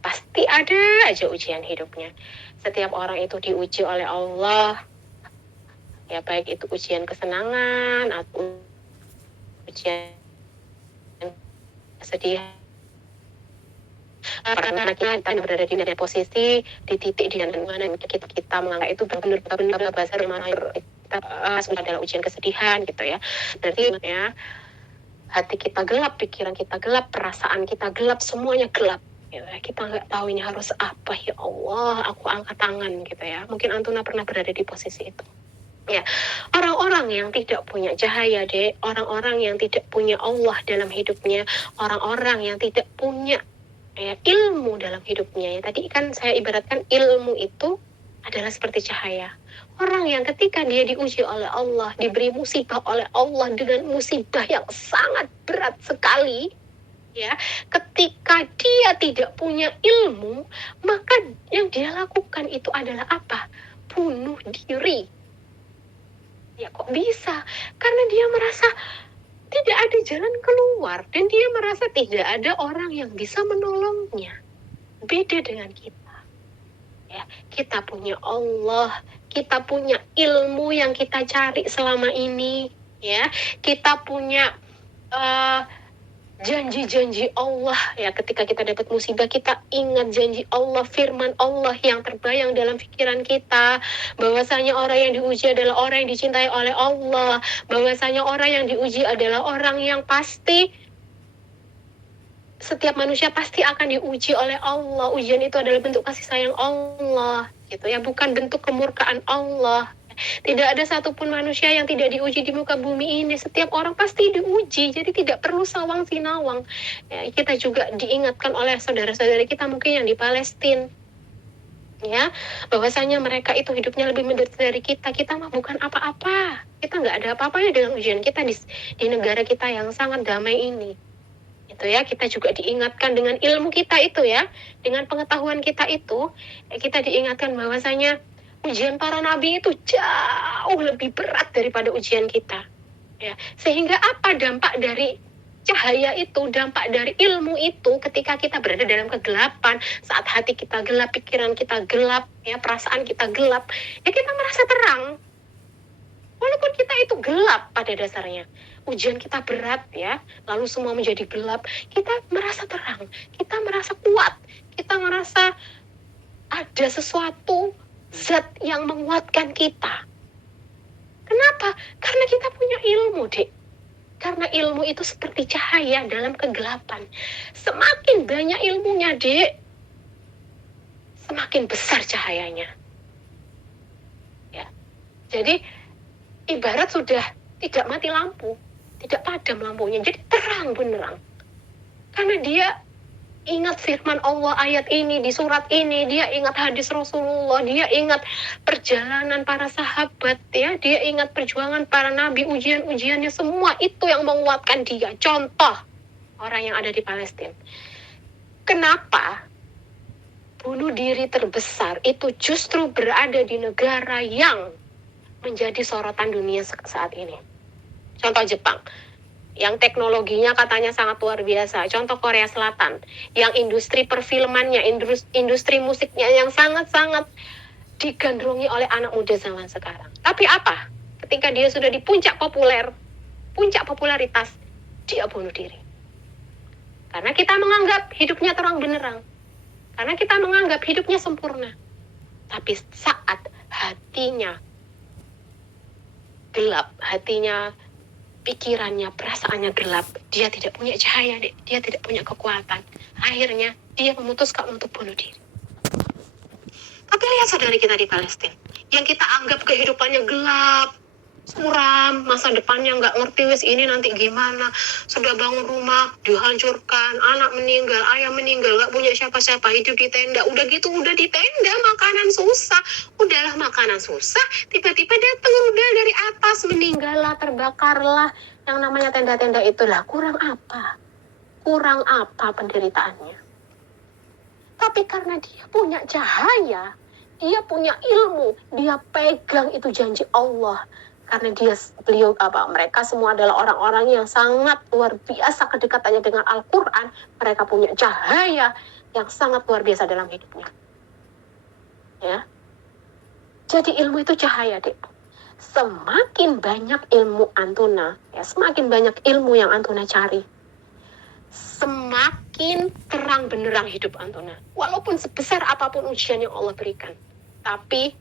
pasti ada aja ujian hidupnya. Setiap orang itu diuji oleh Allah, ya baik itu ujian kesenangan atau ujian sedih. Karena kita berada di posisi di titik di mana kita menganggap itu benar-benar bahasa mana kita adalah ujian kesedihan gitu ya. Berarti ya hati kita gelap, pikiran kita gelap, perasaan kita gelap, semuanya gelap. Ya, kita nggak tahu ini harus apa, ya Allah, aku angkat tangan gitu ya. Mungkin Antuna pernah berada di posisi itu. Ya, orang-orang yang tidak punya cahaya Dek, orang-orang yang tidak punya Allah dalam hidupnya, orang-orang yang tidak punya ilmu dalam hidupnya. Ya, tadi kan saya ibaratkan ilmu itu adalah seperti cahaya. Orang yang ketika dia diuji oleh Allah, diberi musibah oleh Allah dengan musibah yang sangat berat sekali, ya, ketika dia tidak punya ilmu, maka yang dia lakukan itu adalah apa? Bunuh diri. Ya kok bisa? Karena dia merasa tidak ada jalan keluar dan dia merasa tidak ada orang yang bisa menolongnya. Beda dengan kita. Ya, kita punya Allah, kita punya ilmu yang kita cari selama ini, ya. Kita punya janji-janji Allah, ya, ketika kita dapat musibah kita ingat janji Allah, firman Allah yang terbayang dalam pikiran kita, bahwasanya orang yang diuji adalah orang yang dicintai oleh Allah, bahwasanya orang yang diuji adalah orang yang pasti, setiap manusia pasti akan diuji oleh Allah. Ujian itu adalah bentuk kasih sayang Allah, gitu ya, bukan bentuk kemurkaan Allah. Tidak ada satupun manusia yang tidak diuji di muka bumi ini. Setiap orang pasti diuji, jadi tidak perlu sawang sinawang. Ya, kita juga diingatkan oleh saudara-saudara kita mungkin yang di Palestina, ya, bahwasanya mereka itu hidupnya lebih menderita dari kita. Kita mah bukan apa-apa. Kita nggak ada apa-apanya dengan ujian kita di negara kita yang sangat damai ini. Itu ya, kita juga diingatkan dengan ilmu kita itu ya, dengan pengetahuan kita itu, kita diingatkan bahwasanya ujian para nabi itu jauh lebih berat daripada ujian kita. Ya, sehingga apa dampak dari cahaya itu, dampak dari ilmu itu ketika kita berada dalam kegelapan, saat hati kita gelap, pikiran kita gelap, ya, perasaan kita gelap, ya kita merasa terang. Walaupun kita itu gelap pada dasarnya, ujian kita berat ya, lalu semua menjadi gelap, kita merasa terang, kita merasa kuat, kita merasa ada sesuatu zat yang menguatkan kita. Kenapa? Karena kita punya ilmu, Dek. Karena ilmu itu seperti cahaya dalam kegelapan. Semakin banyak ilmunya, Dek, semakin besar cahayanya. Ya. Jadi ibarat sudah tidak mati lampu, tidak padam lampunya, jadi terang benerang. Karena dia ingat firman Allah ayat ini di surat ini, dia ingat hadis Rasulullah, dia ingat perjalanan para sahabat, ya, dia ingat perjuangan para nabi, ujian-ujiannya, semua itu yang menguatkan dia. Contoh orang yang ada di Palestina. Kenapa bunuh diri terbesar itu justru berada di negara yang menjadi sorotan dunia saat ini. Contoh Jepang, yang teknologinya katanya sangat luar biasa. Contoh Korea Selatan, yang industri perfilmannya, industri musiknya yang sangat-sangat digandrungi oleh anak muda zaman sekarang. Tapi apa? Ketika dia sudah di puncak popularitas, dia bunuh diri. Karena kita menganggap hidupnya terang benderang. Karena kita menganggap hidupnya sempurna. Tapi saat hatinya gelap, hatinya, pikirannya, perasaannya gelap, dia tidak punya cahaya, dia tidak punya kekuatan. Akhirnya dia memutuskan untuk bunuh diri. Tapi lihat saudara kita di Palestina, yang kita anggap kehidupannya gelap, suram, masa depannya nggak ngerti wis ini nanti gimana, sudah bangun rumah dihancurkan, anak meninggal, ayah meninggal, nggak punya siapa-siapa, hidup di tenda, udah gitu udah di tenda, makanan susah, udahlah makanan susah, tiba-tiba datang rudal dari atas, meninggallah, terbakarlah, yang namanya tenda-tenda itulah, kurang apa penderitaannya. Tapi karena dia punya cahaya, dia punya ilmu, dia pegang itu janji Allah. Karena mereka semua adalah orang-orang yang sangat luar biasa kedekatannya dengan Al-Quran. Mereka punya cahaya yang sangat luar biasa dalam hidupnya. Ya. Jadi ilmu itu cahaya, Dek. Semakin banyak ilmu Antuna, ya, semakin banyak ilmu yang Antuna cari, semakin terang benderang hidup Antuna. Walaupun sebesar apapun ujian yang Allah berikan. Tapi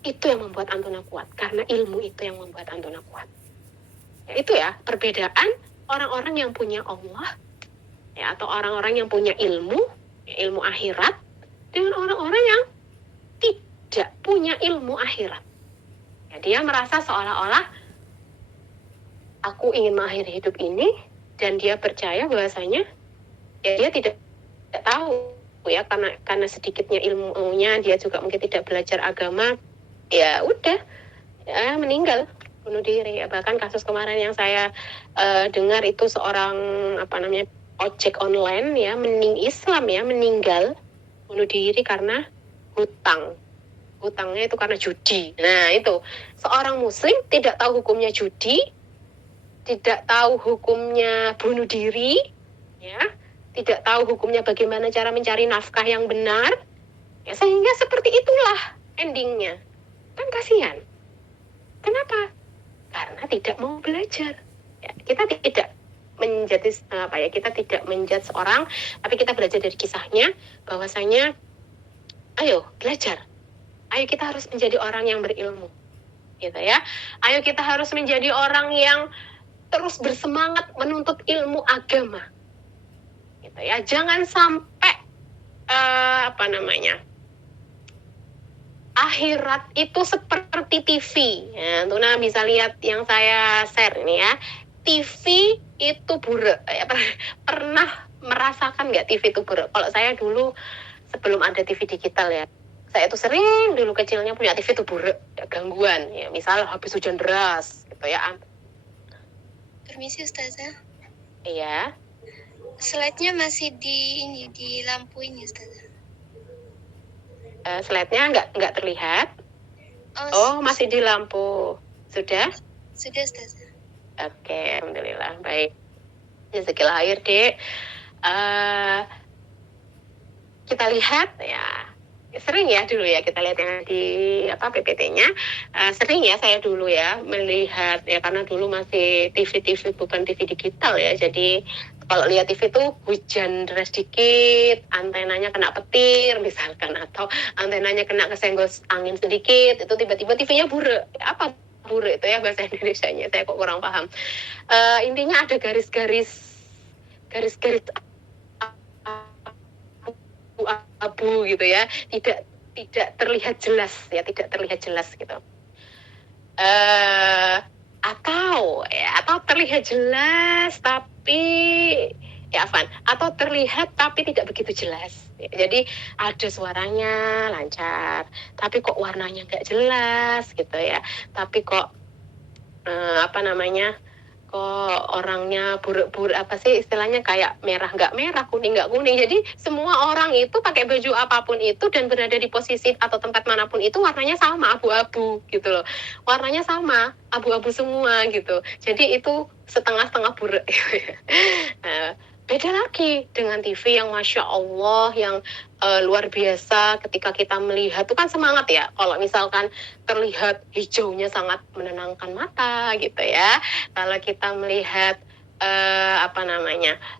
itu yang membuat Antuna kuat. Karena ilmu itu yang membuat Antuna kuat. Ya, itu ya perbedaan orang-orang yang punya Allah, ya, atau orang-orang yang punya ilmu, ya, ilmu akhirat, dengan orang-orang yang tidak punya ilmu akhirat. Ya, dia merasa seolah-olah aku ingin mengakhiri hidup ini, dan dia percaya bahwasanya ya dia tidak tahu, ya, karena sedikitnya ilmunya, dia juga mungkin tidak belajar agama, ya udah, ya meninggal, bunuh diri. Ya, bahkan kasus kemarin yang saya dengar itu seorang ojek online, ya, Islam, ya, meninggal bunuh diri karena hutangnya itu karena judi. Nah, itu seorang muslim tidak tahu hukumnya judi, tidak tahu hukumnya bunuh diri, ya, tidak tahu hukumnya bagaimana cara mencari nafkah yang benar, ya, sehingga seperti itulah endingnya. Kan kasihan. Kenapa? Karena tidak mau belajar. Ya, kita tidak kita tidak menjudge seorang, tapi kita belajar dari kisahnya bahwasanya ayo belajar. Ayo kita harus menjadi orang yang berilmu. Gitu ya. Ayo kita harus menjadi orang yang terus bersemangat menuntut ilmu agama. Gitu ya. Jangan sampai akhirat itu seperti TV. Ya, Tuna bisa lihat yang saya share ini ya. TV itu buruk. Ya, pernah merasakan nggak TV itu buruk? Kalau saya dulu sebelum ada TV digital, ya, saya itu sering dulu kecilnya punya TV itu buruk, ya, gangguan. Ya, misal habis hujan deras, gitu ya. Permisi Ustazah. Iya. Slide-nya masih di lampu ini Ustazah. Slide-nya nggak terlihat. Oh, masih di lampu. Sudah? Sudah Ustazah. Oke, alhamdulillah, baik. Jazakallah khair, Dek. Kita lihat, ya, sering ya dulu ya kita lihat yang di PPT-nya, sering ya saya dulu ya melihat, ya, karena dulu masih TV bukan TV digital ya, jadi kalau lihat TV itu hujan deras dikit, antenanya kena petir misalkan, atau antenanya kena kesenggol angin sedikit, itu tiba-tiba TV-nya buruk. Apa buruk itu ya bahasa Indonesianya, saya kok kurang paham. Intinya ada garis-garis abu gitu ya, tidak terlihat jelas ya, tidak terlihat jelas gitu. Atau terlihat jelas tapi atau terlihat tapi tidak begitu jelas. Jadi ada suaranya lancar, tapi kok warnanya nggak jelas gitu ya. Tapi kok kok orangnya buruk-buruk, apa sih istilahnya, kayak merah nggak merah, kuning nggak kuning. Jadi semua orang itu pakai baju apapun itu dan berada di posisi atau tempat manapun itu warnanya sama, abu-abu gitu loh. Warnanya sama, abu-abu semua gitu. Jadi itu setengah-setengah buruk. Nah, beda lagi dengan TV yang Masya Allah, yang luar biasa. Ketika kita melihat itu kan semangat ya. Kalau misalkan terlihat hijaunya sangat menenangkan mata gitu ya. Kalau kita melihat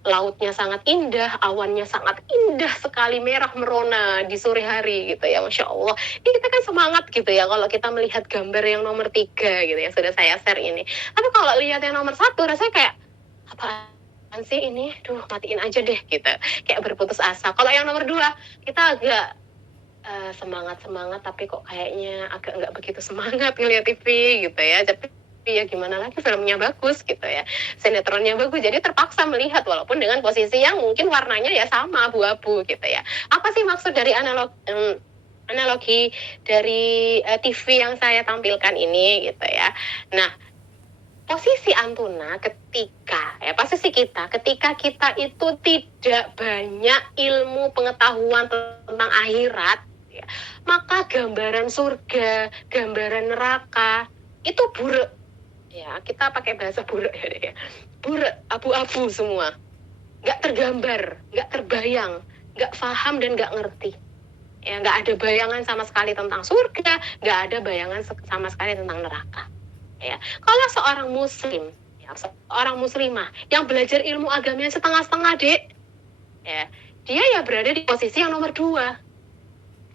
lautnya sangat indah, awannya sangat indah sekali, merah merona di sore hari gitu ya, Masya Allah. Ini kita kan semangat gitu ya kalau kita melihat gambar yang nomor 3 gitu ya, sudah saya share ini. Tapi kalau lihat yang nomor 1 rasanya kayak apaan sih ini, matiin aja deh gitu, kayak berputus asa. Kalau yang nomor 2 kita agak semangat tapi kok kayaknya agak nggak begitu semangat ngeliat TV gitu ya. Tapi ya gimana lagi, filmnya bagus gitu ya, sinetronnya bagus, jadi terpaksa melihat walaupun dengan posisi yang mungkin warnanya ya sama, abu-abu gitu ya. Apa sih maksud dari analogi dari TV yang saya tampilkan ini gitu ya. Nah, posisi Antuna posisi kita ketika kita itu tidak banyak ilmu pengetahuan tentang akhirat ya, maka gambaran surga, gambaran neraka itu buruk ya. Kita pakai bahasa buruk ya, buruk, abu-abu semua, nggak tergambar, nggak terbayang, nggak paham dan nggak ngerti ya. Nggak ada bayangan sama sekali tentang surga, nggak ada bayangan sama sekali tentang neraka ya. Kalau seorang muslim ya, seorang muslimah yang belajar ilmu agamanya setengah-setengah dek ya, dia ya berada di posisi yang nomor 2.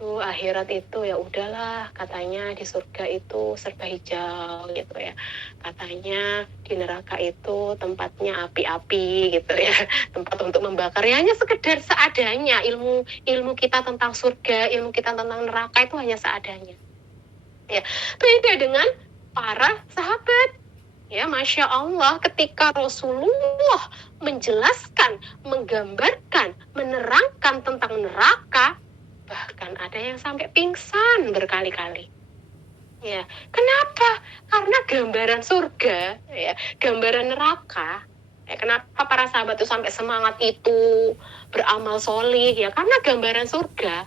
Akhirat itu ya udahlah, katanya di surga itu serba hijau gitu ya, katanya di neraka itu tempatnya api-api gitu ya, tempat untuk membakar. Ya hanya sekedar seadanya, ilmu kita tentang surga, ilmu kita tentang neraka itu hanya seadanya ya. Beda dengan para sahabat ya, Masya Allah, ketika Rasulullah menjelaskan, menggambarkan, menerangkan tentang neraka, bahkan ada yang sampai pingsan berkali-kali ya. Kenapa? Karena gambaran surga ya, gambaran neraka ya. Kenapa para sahabat itu sampai semangat itu beramal solih ya, karena gambaran surga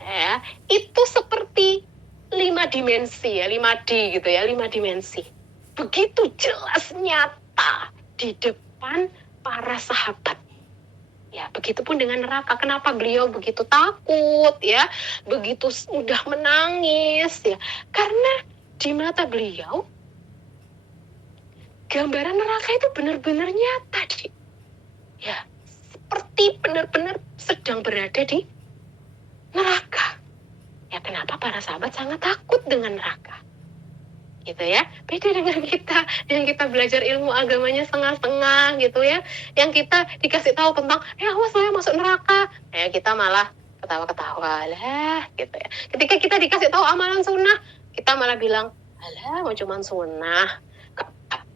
ya itu seperti 5 dimensi ya, 5D gitu ya, 5 dimensi, begitu jelas nyata di depan para sahabat ya. Begitupun dengan neraka. Kenapa beliau begitu takut ya, begitu mudah menangis ya, karena di mata beliau gambaran neraka itu benar-benar nyata ya, seperti benar-benar sedang berada di neraka ya. Kenapa para sahabat sangat takut dengan neraka gitu ya. Beda dengan kita yang kita belajar ilmu agamanya setengah-setengah gitu ya, yang kita dikasih tahu tentang awas saya masuk neraka ya, kita malah ketawa-ketawa lah gitu ya. Ketika kita dikasih tahu amalan sunnah, kita malah bilang alah mau cuman sunnah,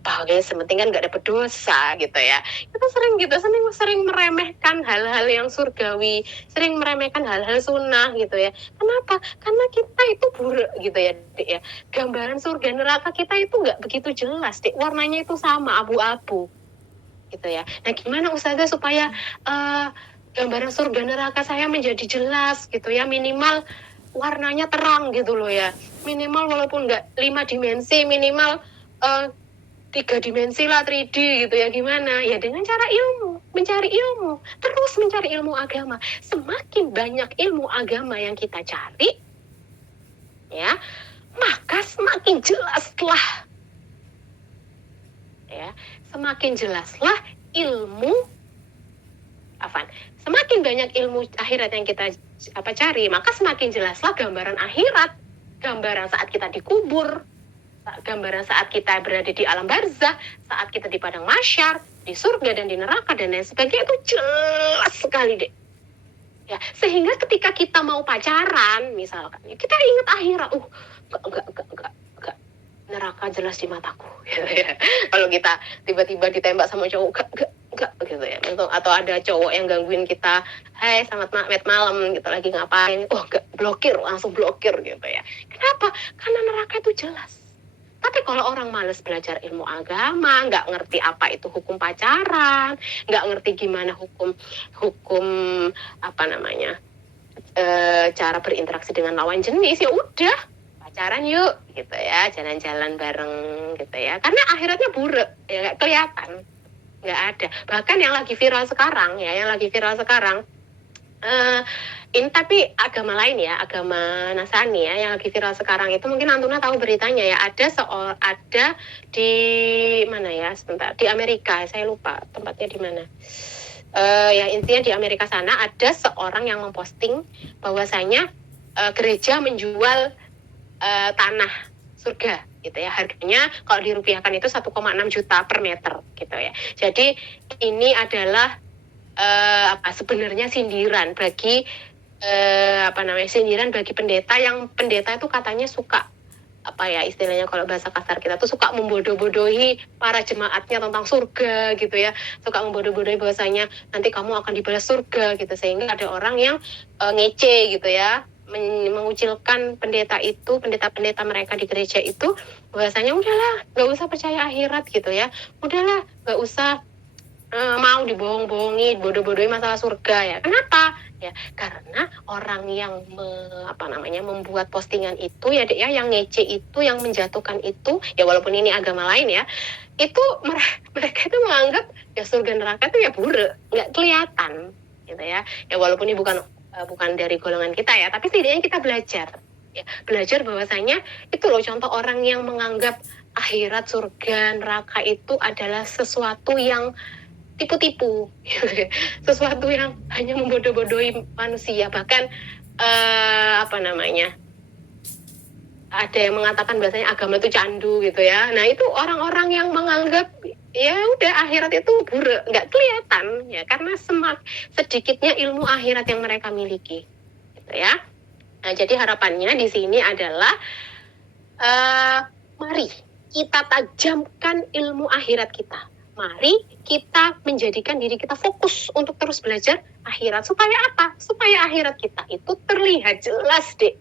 apa guys, sementing kan nggak dapet dosa gitu ya. Kita sering gitu, sering meremehkan hal-hal yang surgawi, sering meremehkan hal-hal sunnah gitu ya. Kenapa? Karena kita itu buruk gitu ya Dik ya. Gambaran surga neraka kita itu nggak begitu jelas Dik, warnanya itu sama, abu-abu gitu ya. Nah gimana Ustazah supaya gambaran surga neraka saya menjadi jelas gitu ya, minimal warnanya terang gitu loh ya, minimal walaupun nggak 5 dimensi, minimal 3 dimensi lah, 3D gitu ya. Gimana? Ya dengan cara ilmu, mencari ilmu, terus mencari ilmu agama. Semakin banyak ilmu agama yang kita cari ya, maka semakin jelaslah ya, semakin jelaslah ilmu semakin banyak ilmu akhirat yang kita cari, maka semakin jelaslah gambaran akhirat, gambaran saat kita dikubur, gambaran saat kita berada di alam barzah, saat kita di padang mahsyar, di surga dan di neraka dan lain sebagainya, itu jelas sekali deh ya. Sehingga ketika kita mau pacaran misalkan, kita ingat akhirat, enggak, neraka jelas di mataku gitu ya. Kalau kita tiba-tiba ditembak sama cowok, enggak gitu ya, atau ada cowok yang gangguin kita, hai selamat malam gitu, lagi ngapain, enggak, langsung blokir gitu ya. Kenapa? Karena neraka itu jelas. Tapi kalau orang males belajar ilmu agama, nggak ngerti apa itu hukum pacaran, nggak ngerti gimana hukum apa namanya cara berinteraksi dengan lawan jenis, ya udah pacaran yuk gitu ya, jalan-jalan bareng gitu ya. Karena akhiratnya buruk, ya nggak kelihatan, nggak ada. Bahkan yang lagi viral sekarang ini tapi agama lain ya, agama Nasrani ya, yang lagi viral sekarang itu mungkin Antuna tahu beritanya ya, ada di mana ya, sebentar, di Amerika, saya lupa tempatnya di mana. Ya intinya di Amerika sana ada seorang yang memposting bahwasanya gereja menjual tanah surga gitu ya, harganya kalau dirupiahkan itu 1,6 juta per meter gitu ya. Jadi ini adalah sebenarnya sindiran bagi sindiran bagi pendeta, yang pendeta itu katanya suka istilahnya kalau bahasa kasar kita tuh suka membodoh-bodohi para jemaatnya tentang surga gitu ya, suka membodoh-bodohi bahwasanya nanti kamu akan dibalas surga gitu, sehingga ada orang yang ngece gitu ya, mengucilkan pendeta mereka di gereja itu, bahwasanya udahlah nggak usah percaya akhirat gitu ya, udahlah nggak usah mau dibohong-bohongi, bodoh-bodohi masalah surga ya. Kenapa? Ya, karena orang yang membuat postingan itu ya, Dek, ya, yang ngece itu, yang menjatuhkan itu, ya walaupun ini agama lain ya, itu mereka itu menganggap ya surga neraka itu ya buruk, nggak kelihatan gitu ya. Ya walaupun ini bukan dari golongan kita ya, tapi setidaknya kita belajar. Ya, belajar bahwasanya itu loh contoh orang yang menganggap akhirat, surga, neraka itu adalah sesuatu yang tipu-tipu, sesuatu yang hanya membodoh-bodohi manusia. Bahkan ada yang mengatakan bahasanya agama itu candu gitu ya. Nah itu orang-orang yang menganggap ya udah akhirat itu buruk, nggak kelihatan ya, karena sedikitnya ilmu akhirat yang mereka miliki gitu ya. Nah jadi harapannya di sini adalah mari kita tajamkan ilmu akhirat kita. Mari kita menjadikan diri kita fokus untuk terus belajar akhirat. Supaya apa? Supaya akhirat kita itu terlihat jelas, Dek.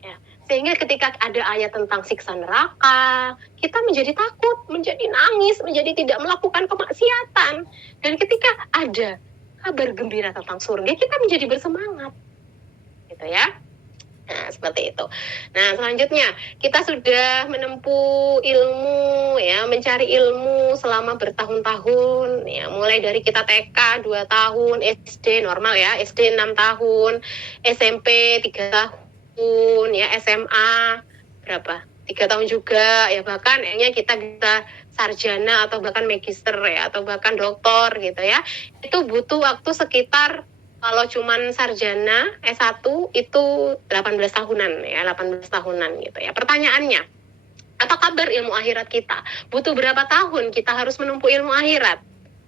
Ya. Sehingga ketika ada ayat tentang siksa neraka, kita menjadi takut, menjadi nangis, menjadi tidak melakukan kemaksiatan. Dan ketika ada kabar gembira tentang surga, kita menjadi bersemangat. Gitu ya. Nah, seperti itu. Nah, selanjutnya kita sudah menempuh ilmu ya, mencari ilmu selama bertahun-tahun ya, mulai dari kita TK 2 tahun, SD normal ya, SD 6 tahun, SMP 3 tahun ya, SMA berapa? 3 tahun juga ya, bahkan kita sarjana atau bahkan magister ya, atau bahkan doktor gitu ya. Itu butuh waktu sekitar, kalau cuman sarjana S1 itu 18 tahunan ya, 18 tahunan gitu ya. Pertanyaannya, apa kabar ilmu akhirat kita? Butuh berapa tahun kita harus menempuh ilmu akhirat?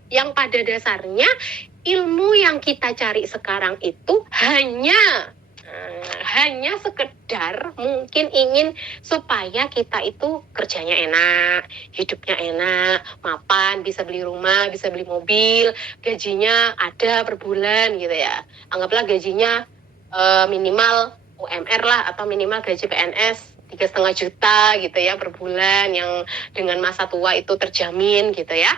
Yang pada dasarnya ilmu yang kita cari sekarang itu hanya sekedar mungkin ingin supaya kita itu kerjanya enak, hidupnya enak, mapan, bisa beli rumah, bisa beli mobil, gajinya ada per bulan gitu ya. Anggaplah gajinya minimal UMR lah, atau minimal gaji PNS 3,5 juta gitu ya per bulan, yang dengan masa tua itu terjamin gitu ya.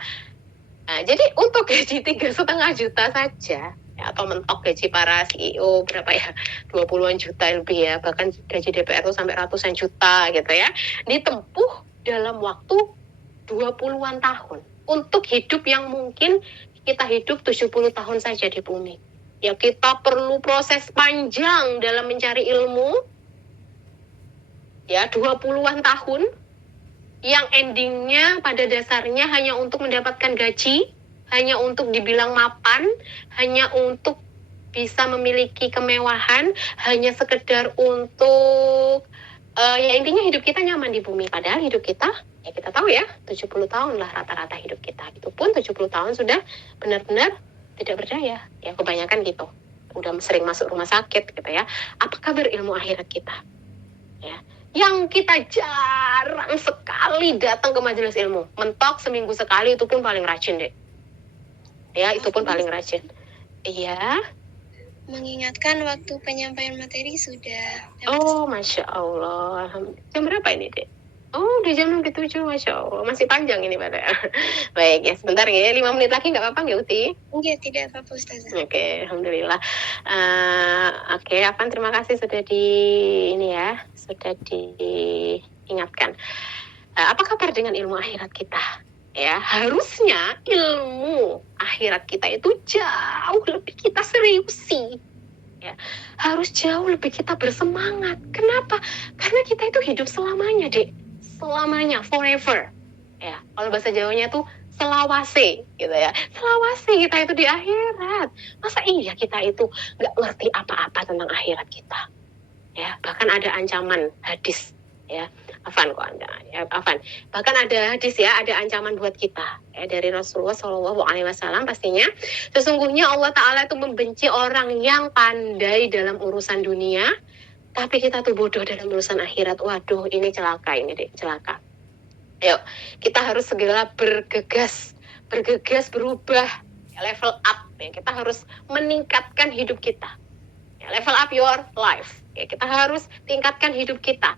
Nah, jadi untuk gaji 3,5 juta saja ya, atau mentok gaji para CEO berapa ya, 20-an juta lebih ya, bahkan gaji DPR itu sampai ratusan juta gitu ya, ditempuh dalam waktu 20-an tahun untuk hidup yang mungkin kita hidup 70 tahun saja di bumi. Ya, kita perlu proses panjang dalam mencari ilmu ya, 20-an tahun yang endingnya pada dasarnya hanya untuk mendapatkan gaji, hanya untuk dibilang mapan, hanya untuk bisa memiliki kemewahan, hanya sekedar untuk ya intinya hidup kita nyaman di bumi. Padahal hidup kita, ya kita tahu ya, 70 tahun lah rata-rata hidup kita. Itu pun 70 tahun sudah benar-benar tidak berdaya. Ya kebanyakan gitu. Udah sering masuk rumah sakit gitu ya. Apa kabar ilmu akhirat kita? Ya. Yang kita jarang sekali datang ke majelis ilmu. Mentok seminggu sekali, itu pun paling rajin, Dek. Ya, itu pun paling rajin. Iya. Mengingatkan waktu penyampaian materi sudah. Oh, Masya Allah. Jam berapa ini, Dek? Oh, udah jam 6.07, Masya Allah. Masih panjang ini pada. Baik, ya sebentar ya. 5 menit lagi nggak apa-apa nggak, Uti? Enggak, tidak apa-apa Ustazah. Oke, Alhamdulillah. Oke, Afan, terima kasih sudah sudah diingatkan. Apa kabar dengan ilmu akhirat kita? Ya, harusnya ilmu akhirat kita itu jauh lebih kita seriusi. Ya, harus jauh lebih kita bersemangat. Kenapa? Karena kita itu hidup selamanya, Dek. Selamanya, forever. Ya, kalau bahasa Jawanya tuh selawase, gitu ya. Selawase kita itu di akhirat. Masa iya kita itu nggak ngerti apa-apa tentang akhirat kita? Ya, bahkan ada ancaman hadis, ya. Afan kok Anda, ya, Afan. Bahkan ada hadis ya, ada ancaman buat kita ya, dari Rasulullah SAW pastinya. Sesungguhnya Allah Ta'ala itu membenci orang yang pandai dalam urusan dunia, tapi kita tuh bodoh dalam urusan akhirat. Waduh, ini celaka ini deh, celaka. Ayo, kita harus segera bergegas berubah, ya, level up. Ya, kita harus meningkatkan hidup kita. Ya, level up your life. Ya, kita harus tingkatkan hidup kita.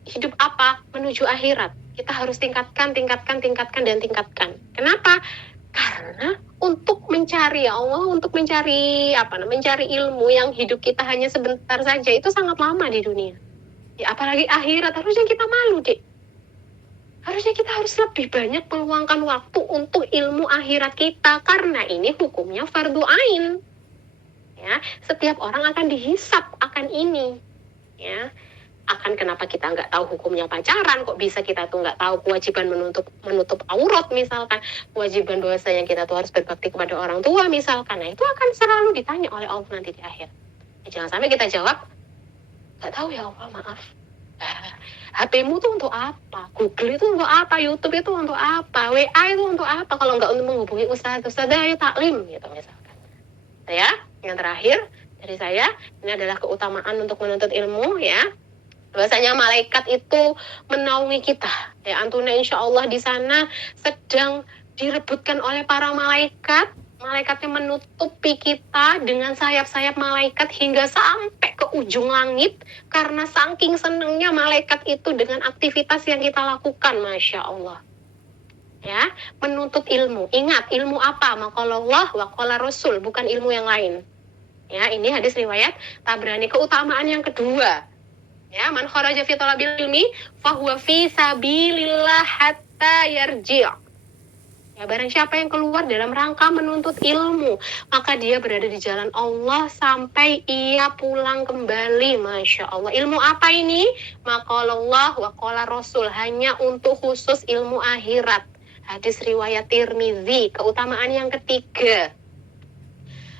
Hidup apa? Menuju akhirat. Kita harus tingkatkan. Kenapa? Karena untuk mencari Allah, untuk mencari ilmu yang hidup kita hanya sebentar saja, itu sangat lama di dunia. Ya, apalagi akhirat, harusnya kita malu, Dek. Harusnya kita harus lebih banyak meluangkan waktu untuk ilmu akhirat kita, karena ini hukumnya fardu ain. Ya, setiap orang akan dihisap akan ini. Ya, akan kenapa kita nggak tahu hukumnya pacaran, kok bisa kita tuh nggak tahu kewajiban menutup aurat misalkan, kewajiban bahwasanya kita tuh harus berbakti kepada orang tua misalkan. Nah, itu akan selalu ditanya oleh Allah nanti di akhir. Jangan sampai kita jawab, nggak tahu ya Allah, maaf. HP-mu tuh untuk apa? Google itu untuk apa? YouTube itu untuk apa? WA itu untuk apa? Kalau nggak untuk menghubungi ustadz ayo taklim gitu misalkan. Ya, yang terakhir dari saya, ini adalah keutamaan untuk menuntut ilmu ya. Bahwasanya malaikat itu menaungi kita. Ya, Antuna insya Allah di sana sedang direbutkan oleh para malaikat. Malaikatnya menutupi kita dengan sayap-sayap malaikat hingga sampai ke ujung langit. Karena saking senangnya malaikat itu dengan aktivitas yang kita lakukan. Masya Allah. Ya, menuntut ilmu. Ingat, ilmu apa? Maqalallah wa qala Rasul, bukan ilmu yang lain. Ya, ini hadis riwayat Tabrani. Keutamaan yang kedua. Ya, man kharaja fi talabil ilmi fahuwa fi sabilillah hatta yarji'. Ya, barang siapa yang keluar dalam rangka menuntut ilmu, maka dia berada di jalan Allah sampai ia pulang kembali. Masya Allah. Ilmu apa ini? Maqalallah wa qala Rasul, hanya untuk khusus ilmu akhirat. Hadis riwayat Tirmizi. Keutamaan yang ketiga.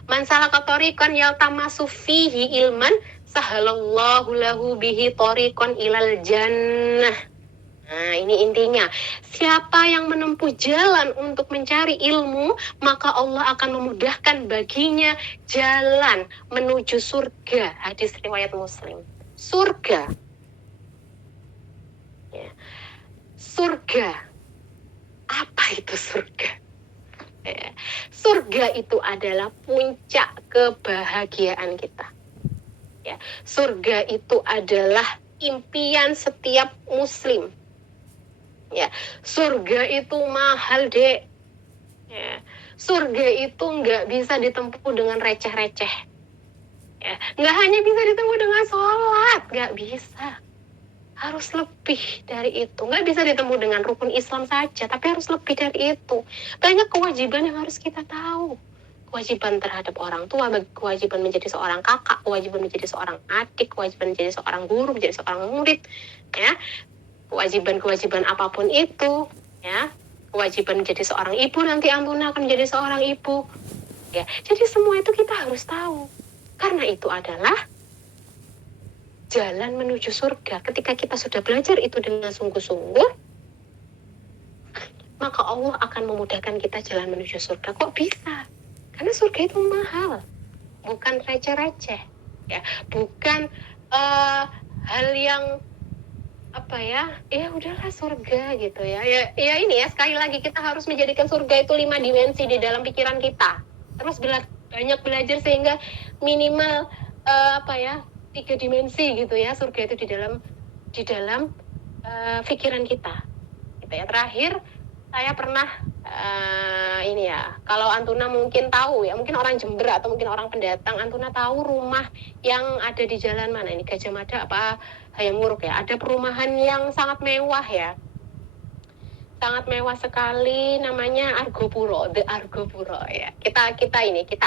Man salaka tariqan yaltamasu fihi ilman sahalallahu lahu bihi tariqan ilal jannah. Nah, ini intinya. Siapa yang menempuh jalan untuk mencari ilmu, maka Allah akan memudahkan baginya jalan menuju surga. Hadis riwayat Muslim. Surga. Ya. Surga. Apa itu surga? Ya. Surga itu adalah puncak kebahagiaan kita. Ya, surga itu adalah impian setiap muslim. Ya, surga itu mahal, Dek. Ya, surga itu nggak bisa ditempuh dengan receh-receh. Ya, nggak hanya bisa ditempuh dengan sholat, nggak bisa. Harus lebih dari itu. Nggak bisa ditempuh dengan rukun Islam saja, tapi harus lebih dari itu. Banyak kewajiban yang harus kita tahu. Kewajiban terhadap orang tua, kewajiban menjadi seorang kakak, kewajiban menjadi seorang adik, kewajiban menjadi seorang guru, menjadi seorang murid, ya, kewajiban apapun itu, ya, kewajiban menjadi seorang ibu, nanti Antuna akan menjadi seorang ibu, ya. Jadi semua itu kita harus tahu, karena itu adalah jalan menuju surga. Ketika kita sudah belajar itu dengan sungguh-sungguh, maka Allah akan memudahkan kita jalan menuju surga. Kok bisa? Karena surga itu mahal, bukan receh-receh, ya, bukan hal yang ya udahlah surga gitu ya. Ya ini ya, sekali lagi kita harus menjadikan surga itu 5 dimensi di dalam pikiran kita. Terus banyak belajar sehingga minimal 3 dimensi gitu ya. Surga itu di dalam pikiran kita gitu ya. Terakhir saya pernah ini ya, kalau Antuna mungkin tahu ya, mungkin orang Jember atau mungkin orang pendatang, Antuna tahu rumah yang ada di jalan mana ini, Gajah Mada apa Hayam Wuruk ya, ada perumahan yang sangat mewah ya, sangat mewah sekali, namanya Argopuro, The Argopuro ya. Kita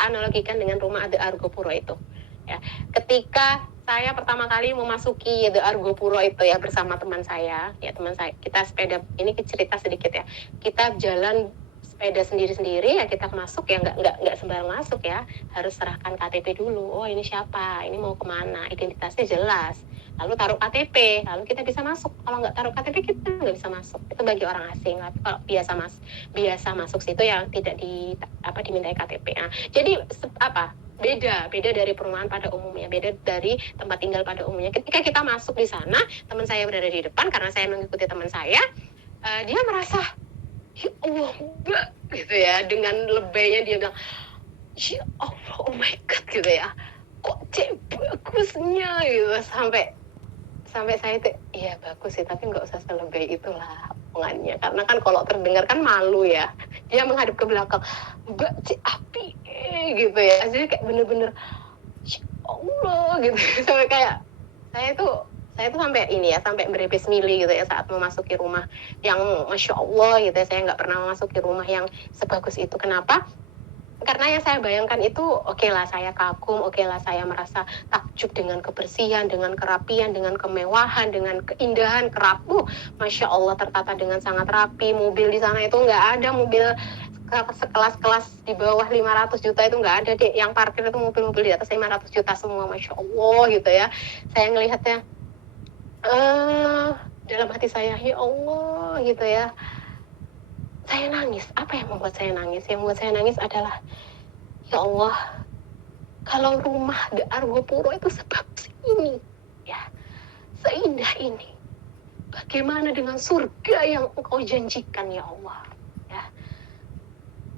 analogikan dengan rumah The Argopuro itu ya. Ketika saya pertama kali memasuki The Argopuro itu ya bersama teman saya, kita sepeda, ini cerita sedikit ya, kita jalan sepeda sendiri-sendiri ya, kita masuk ya, nggak sembarang masuk ya, harus serahkan KTP dulu. Oh ini siapa, ini mau kemana, identitasnya jelas, lalu taruh KTP, lalu kita bisa masuk. Kalau nggak taruh KTP kita nggak bisa masuk, itu bagi orang asing. Tapi kalau biasa masuk situ ya tidak dimintai KTP. Nah, jadi beda dari perumahan pada umumnya, beda dari tempat tinggal pada umumnya. Ketika kita masuk di sana, teman saya berada di depan karena saya mengikuti teman saya, dia merasa ya Allah Mbak gitu ya, dengan lebaynya dia bilang ya Allah, oh my God gitu ya, kok bagusnya gitu, sampai saya itu iya bagus sih, tapi nggak usah selebay itulah omongannya, karena kan kalau terdengar kan malu ya. Dia menghadap ke belakang, Mbak api gitu ya, jadi kayak bener-bener ya Allah gitu. Sampai kayak saya tuh sampai ini ya, sampai berepes mili gitu ya saat memasuki rumah yang Masya Allah gitu ya. Saya nggak pernah memasuki rumah yang sebagus itu. Kenapa? Karena yang saya bayangkan itu, oke lah saya kagum, oke lah saya merasa takjub dengan kebersihan, dengan kerapian, dengan kemewahan, dengan keindahan, Masya Allah tertata dengan sangat rapi. Mobil di sana itu nggak ada mobil sekelas-kelas di bawah 500 juta itu nggak ada deh. Yang parkir itu mobil-mobil di atas 500 juta semua, Masya Allah gitu ya. Saya ngelihatnya, dalam hati saya, ya Allah gitu ya. Saya nangis. Apa yang membuat saya nangis? Yang membuat saya nangis adalah, ya Allah, kalau rumah The Argopuro itu sebagus ini, ya, seindah ini, bagaimana dengan surga yang Engkau janjikan, ya Allah? Ya.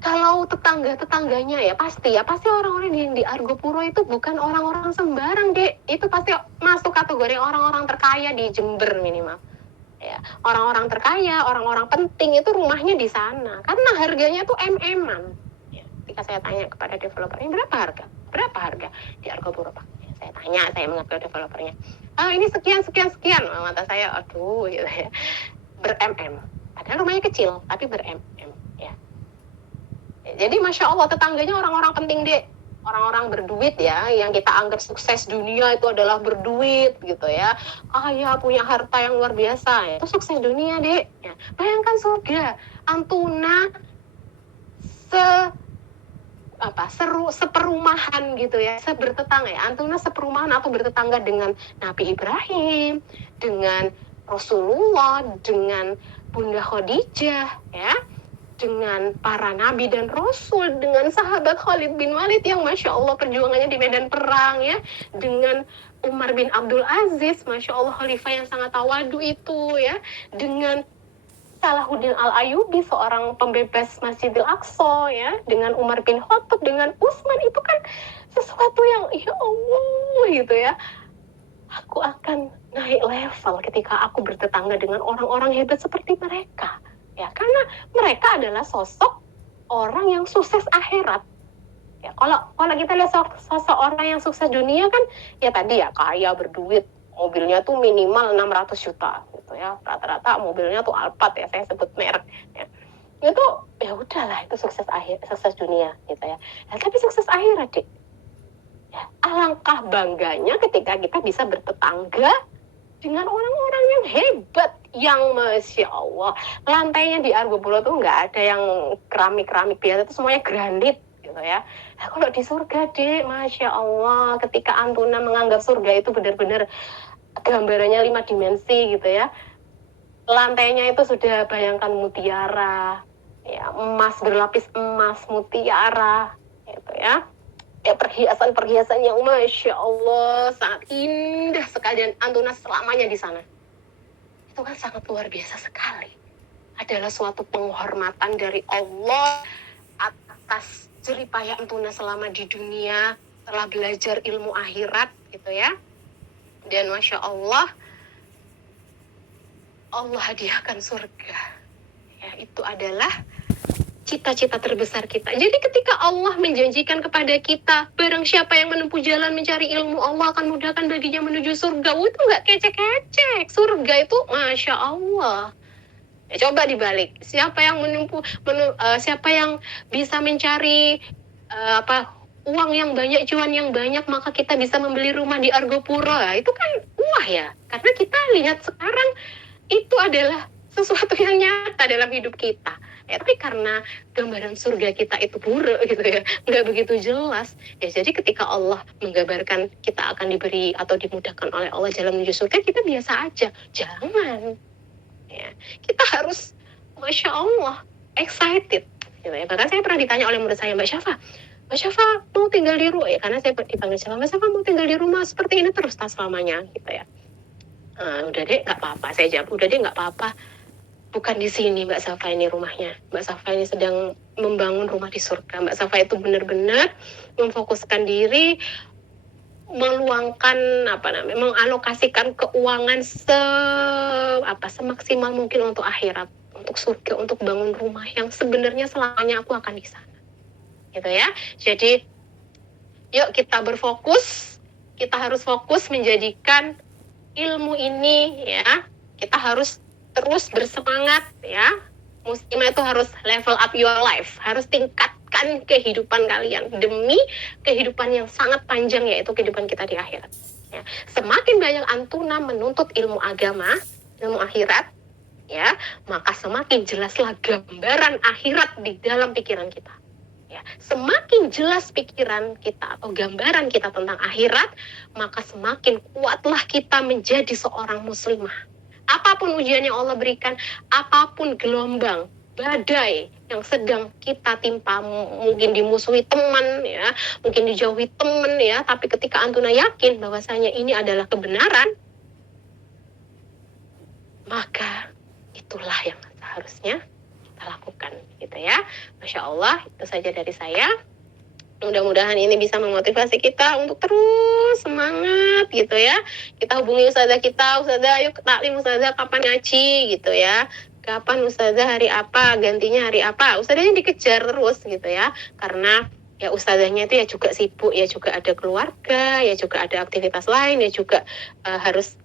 Kalau tetangganya ya pasti orang-orang yang di Argopuro itu bukan orang-orang sembarang, Dek. Itu pasti masuk kategori orang-orang terkaya di Jember minimal. Ya, orang-orang terkaya, orang-orang penting itu rumahnya di sana. Karena harganya tuh MM-an. Ya, ketika saya tanya kepada developernya, berapa harga di Argopuro, Pak? Ya, saya mengaku developernya. Ini sekian. Mata saya, aduh, gitu ya. Ber-MM. Padahal rumahnya kecil, tapi ber-MM. Ya. Jadi Masya Allah tetangganya orang-orang penting, Dek. Orang-orang berduit ya, yang kita anggap sukses dunia itu adalah berduit gitu ya, kaya, punya harta yang luar biasa, itu sukses dunia, Dek ya. Bayangkan surga, Antuna seperumahan gitu ya, sebertetangga ya, Antuna seperumahan atau bertetangga dengan Nabi Ibrahim, dengan Rasulullah, dengan Bunda Khadijah ya, dengan para nabi dan rasul, dengan sahabat Khalid bin Walid yang Masya Allah perjuangannya di medan perang ya, dengan Umar bin Abdul Aziz, Masya Allah khalifah yang sangat tawadu itu ya, dengan Salahuddin Al-Ayyubi, seorang pembebas Masjidil Aqsa ya, dengan Umar bin Khattab, dengan Utsman, itu kan sesuatu yang ya Allah gitu ya. Aku akan naik level ketika aku bertetangga dengan orang-orang hebat seperti mereka. Ya, karena mereka adalah sosok orang yang sukses akhirat. Ya, kalau kita lihat sosok orang yang sukses dunia kan, ya tadi ya kaya, berduit, mobilnya tuh minimal 600 juta gitu ya. Rata-rata mobilnya tuh Alphard ya, saya sebut merek ya. Itu ya udahlah, itu sukses dunia gitu ya. Nah, tapi sukses akhirat, Dek. Ya, alangkah bangganya ketika kita bisa bertetangga dengan orang-orang yang hebat, yang Masya Allah, lantainya di Argopuro tuh nggak ada yang keramik biasa, itu semuanya granit gitu ya. Nah, kalau di surga, Dek, Masya Allah, ketika Antuna menganggap surga itu benar-benar gambarannya 5 dimensi gitu ya, lantainya itu sudah bayangkan mutiara ya, emas berlapis emas, mutiara gitu ya. Ya, perhiasan yang Masya Allah sangat indah sekali, dan Antuna selamanya di sana. Itu kan sangat luar biasa sekali. Adalah suatu penghormatan dari Allah atas jeripaya Antuna selama di dunia, telah belajar ilmu akhirat gitu ya. Dan Masya Allah, Allah hadiahkan surga. Ya, itu adalah cita-cita terbesar kita. Jadi ketika Allah menjanjikan kepada kita, barang siapa yang menempuh jalan mencari ilmu, Allah akan mudahkan baginya menuju surga. Itu nggak kecek-kecek. Surga itu Masya Allah. Ya, coba dibalik. Siapa yang siapa yang bisa mencari uang yang banyak, cuan yang banyak, maka kita bisa membeli rumah di Argopuro. Itu kan wah ya. Karena kita lihat sekarang itu adalah sesuatu yang nyata dalam hidup kita. Ya, tapi karena gambaran surga kita itu buruk gitu ya, nggak begitu jelas. Ya, jadi ketika Allah menggambarkan kita akan diberi atau dimudahkan oleh Allah jalan menuju surga, kita biasa aja. Jangan. Ya, kita harus, Masya Allah, excited. Gitu ya. Bahkan saya pernah ditanya oleh murid saya, Mbak Syafa mau tinggal di rumah, ya, karena saya dipanggil Syafa, Mbak Syafa mau tinggal di rumah seperti ini terus tas selamanya, gitu ya. Udah deh, nggak apa-apa. Saya jawab, udah deh, nggak apa-apa. Bukan di sini Mbak Safa ini rumahnya. Mbak Safa ini sedang membangun rumah di surga. Mbak Safa itu benar-benar memfokuskan diri, meluangkan mengalokasikan keuangan semaksimal mungkin untuk akhirat, untuk surga, untuk bangun rumah yang sebenarnya selamanya aku akan di sana. Gitu ya. Jadi yuk kita berfokus, kita harus fokus menjadikan ilmu ini ya, kita harus terus bersemangat ya. Muslimah itu harus level up your life, harus tingkatkan kehidupan kalian demi kehidupan yang sangat panjang, yaitu kehidupan kita di akhirat. Ya. Semakin banyak antuna menuntut ilmu agama, ilmu akhirat, ya, maka semakin jelaslah gambaran akhirat di dalam pikiran kita. Ya, semakin jelas pikiran kita atau gambaran kita tentang akhirat, maka semakin kuatlah kita menjadi seorang muslimah. Apapun ujian yang Allah berikan, apapun gelombang, badai yang sedang kita timpa, mungkin dimusuhi teman, ya, mungkin dijauhi teman, ya, tapi ketika antuna yakin bahwasanya ini adalah kebenaran, maka itulah yang seharusnya kita lakukan, gitu ya. Masya Allah, itu saja dari saya. Mudah-mudahan ini bisa memotivasi kita untuk terus semangat gitu ya. Kita hubungi ustazah kita, ustazah ayo taklim, ustazah kapan ngaji gitu ya. Kapan ustazah hari apa, gantinya hari apa. Ustazahnya dikejar terus gitu ya. Karena ya ustazahnya itu ya juga sibuk, ya juga ada keluarga, ya juga ada aktivitas lain, ya juga harus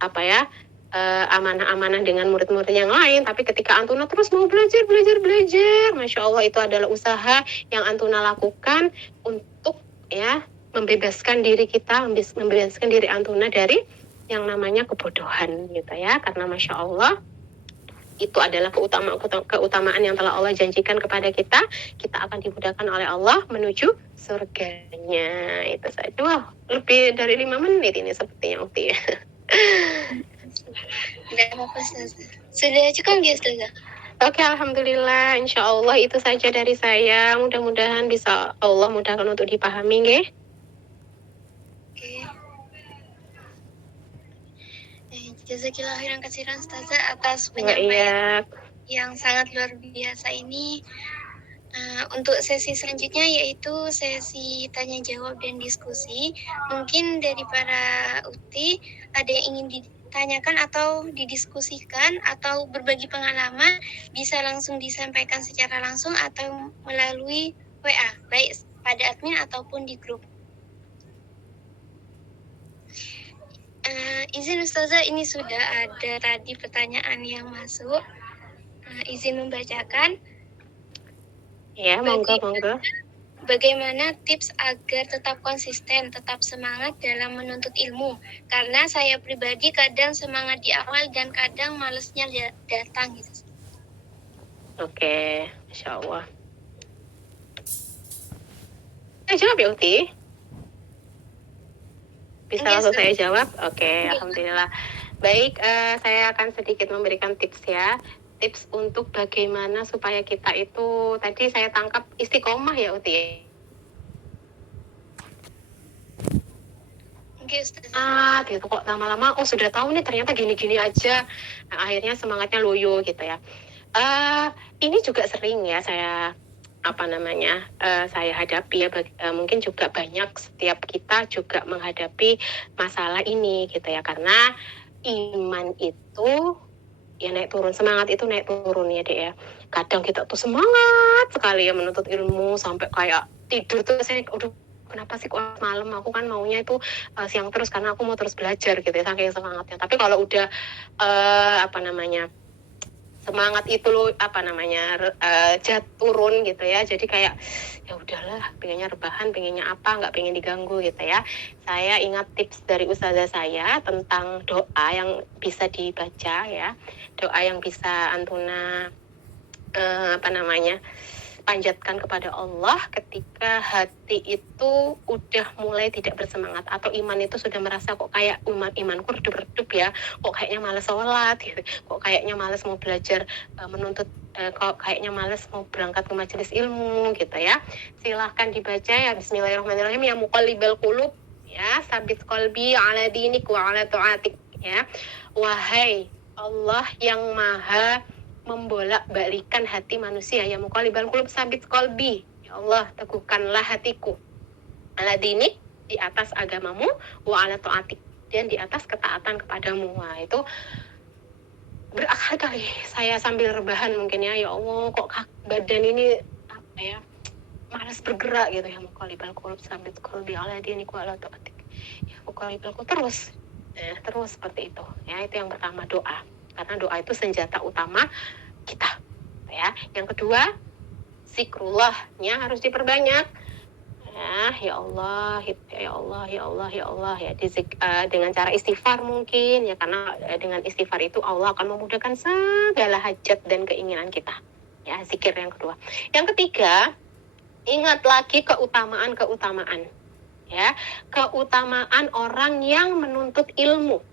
amanah-amanah dengan murid-murid yang lain. Tapi ketika antuna terus mau belajar, Masya Allah, itu adalah usaha yang antuna lakukan untuk ya membebaskan diri kita, membebaskan diri antuna dari yang namanya kebodohan gitu ya. Karena Masya Allah itu adalah keutamaan yang telah Allah janjikan kepada kita. Kita akan dimudahkan oleh Allah menuju surganya. Itu saja. Wah, lebih dari 5 menit ini sepertinya Ukti ya. Tidak apa-apa, Ustazah. Sudah cukup ya, Ustazah? Oke, Alhamdulillah. Insya Allah itu saja dari saya. Mudah-mudahan bisa Allah mudahkan untuk dipahami, nggih. Oke. Jazakillah khairan katsiran, Ustazah, atas penyampaian yang sangat luar biasa ini. Untuk sesi selanjutnya yaitu sesi tanya jawab dan diskusi. Mungkin dari para ukti ada yang ingin ditanyakan atau didiskusikan atau berbagi pengalaman, bisa langsung disampaikan secara langsung atau melalui WA, baik pada admin ataupun di grup. Izin Ustazah, ini sudah ada tadi pertanyaan yang masuk. Izin membacakan. Ya, monggo. Bagaimana tips agar tetap konsisten, tetap semangat dalam menuntut ilmu? Karena saya pribadi kadang semangat di awal dan kadang malesnya datang gitu. Oke, Masya Allah. Saya jawab ya, Uti? Bisa langsung saya jawab? Oke, Alhamdulillah. Baik, saya akan sedikit memberikan tips ya. Tips untuk bagaimana supaya kita itu, tadi saya tangkap istiqomah ya Uti. Gitu kok lama-lama, sudah tahu nih ternyata gini-gini aja. Nah, akhirnya semangatnya loyo gitu ya. Ini juga sering ya saya saya hadapi ya, mungkin juga banyak setiap kita juga menghadapi masalah ini gitu ya, karena iman itu ya naik turun, semangat itu naik turun ya Dek ya. Kadang kita tuh semangat sekali ya menuntut ilmu sampai kayak tidur tuh saya udah kenapa sih kok malam, aku kan maunya itu siang terus karena aku mau terus belajar gitu ya, saking semangatnya. Tapi kalau udah semangat itu loh turun gitu ya, jadi kayak ya udahlah, pengennya rebahan, pengennya apa, nggak pengen diganggu gitu ya. Saya ingat tips dari ustazah saya tentang doa yang bisa dibaca ya, doa yang bisa Antuna panjatkan kepada Allah ketika hati itu udah mulai tidak bersemangat atau iman itu sudah merasa kok kayak imanku redup-redup ya, kok kayaknya malas sholat gitu, kok kayaknya malas mau belajar kok kayaknya malas mau berangkat ke majelis ilmu gitu ya. Silahkan dibaca ya, Bismillahirrahmanirrahim, ya muqallibal qulub ya, sabit qalbi ala dinik wa ala ta'atik ya. Wahai Allah yang maha membolak-balikan hati manusia, ya muqallibal qulub sabit qalbi, ya Allah teguhkanlah hatiku, ala dinik, di atas agamamu, wa ala ta'atik, dan di atas ketaatan kepadamu. Wah, itu berkali-kali saya sambil rebahan mungkin ya Allah kok badan ini malas bergerak gitu ya, muqallibal qulub sabit qalbi ala dinik wa ala ta'atik, ya muqallibal qulub terus seperti itu ya. Itu yang pertama, doa, karena doa itu senjata utama kita ya. Yang kedua, zikrullahnya harus diperbanyak ya Allah, ya Allah, ya Allah, ya Allah ya, dengan cara istighfar mungkin ya, karena dengan istighfar itu Allah akan memudahkan segala hajat dan keinginan kita ya. Zikir yang kedua. Yang ketiga, ingat lagi keutamaan ya, keutamaan orang yang menuntut ilmu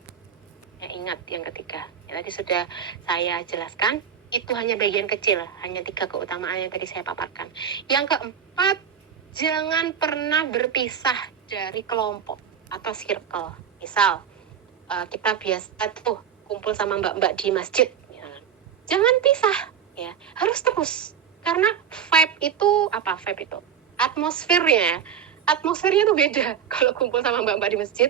ya. Ingat yang ketiga ya, tadi sudah saya jelaskan, itu hanya bagian kecil, hanya 3 keutamaan yang tadi saya paparkan. Yang keempat, jangan pernah berpisah dari kelompok atau circle. Misal kita biasa tuh kumpul sama mbak-mbak di masjid ya. Jangan pisah ya, harus terus, karena vibe itu atmosfernya tuh beda kalau kumpul sama mbak-mbak di masjid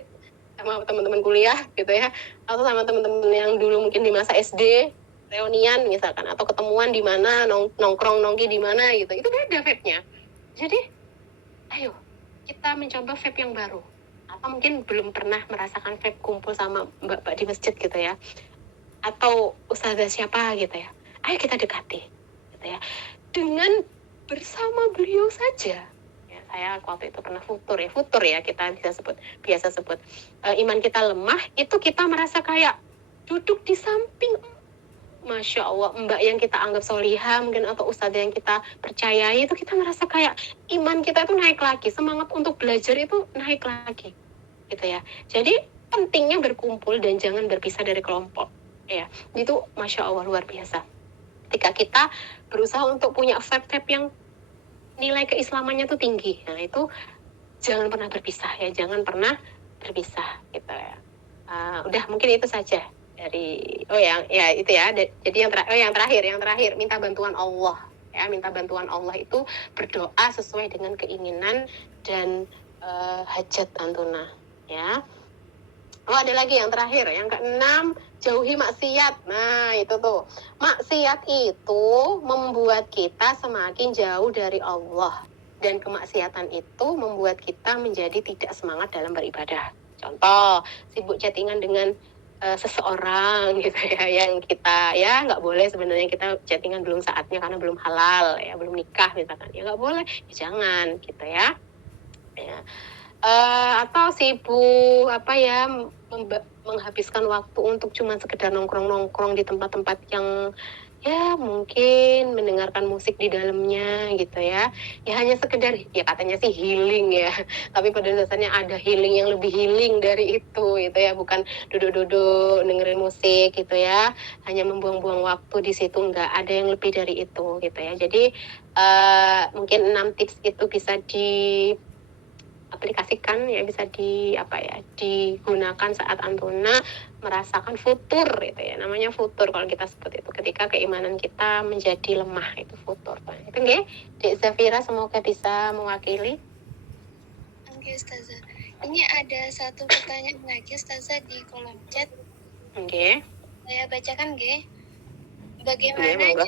sama teman-teman kuliah gitu ya, atau sama teman-teman yang dulu mungkin di masa SD reunian misalkan, atau ketemuan di mana, nongki di mana gitu, itu beda vibe-nya. Jadi ayo kita mencoba vibe yang baru, atau mungkin belum pernah merasakan vibe kumpul sama mbak-mbak di masjid gitu ya, atau ustazah siapa gitu ya, ayo kita dekati gitu ya, dengan bersama beliau saja ya. Saya waktu itu pernah futur ya kita biasa sebut iman kita lemah, itu kita merasa kayak duduk di samping Masya Allah, mbak yang kita anggap solihah mungkin, atau ustadzah yang kita percayai, itu kita merasa kayak iman kita itu naik lagi, semangat untuk belajar itu naik lagi gitu ya. Jadi pentingnya berkumpul dan jangan berpisah dari kelompok ya. Itu Masya Allah luar biasa. Ketika kita berusaha untuk punya vibe yang nilai keislamannya tuh tinggi, nah itu jangan pernah berpisah ya, jangan pernah berpisah gitu ya. Udah mungkin itu saja dari itu ya. Jadi yang terakhir minta bantuan Allah ya. Minta bantuan Allah itu berdoa sesuai dengan keinginan dan hajat Antuna ya. Ada lagi yang terakhir, yang keenam, jauhi maksiat. Nah itu tuh, maksiat itu membuat kita semakin jauh dari Allah, dan kemaksiatan itu membuat kita menjadi tidak semangat dalam beribadah. Contoh, sibuk chattingan dengan seseorang gitu ya, yang kita ya nggak boleh sebenarnya, kita chattingan belum saatnya karena belum halal ya, belum nikah misalkan, ya nggak boleh, ya jangan gitu ya. Atau sibuk menghabiskan waktu untuk cuma sekedar nongkrong di tempat-tempat yang ya mungkin mendengarkan musik di dalamnya gitu ya. Ya hanya sekedar, ya katanya sih healing ya, tapi pada dasarnya ada healing yang lebih healing dari itu gitu ya, bukan duduk-duduk dengerin musik gitu ya, hanya membuang-buang waktu di situ, nggak ada yang lebih dari itu gitu ya. Jadi mungkin 6 tips itu bisa aplikasikan ya, bisa digunakan saat Antuna merasakan futur gitu ya. Namanya futur kalau kita sebut itu, ketika keimanan kita menjadi lemah, itu futur. Nah, itu nggih, Dek Zafira semoga bisa mewakili. Oke, Ustazah. Ini ada satu pertanyaan lagi, Ustazah, di kolom chat. Oke. Saya bacakan, nggih. Bagaimana monggo.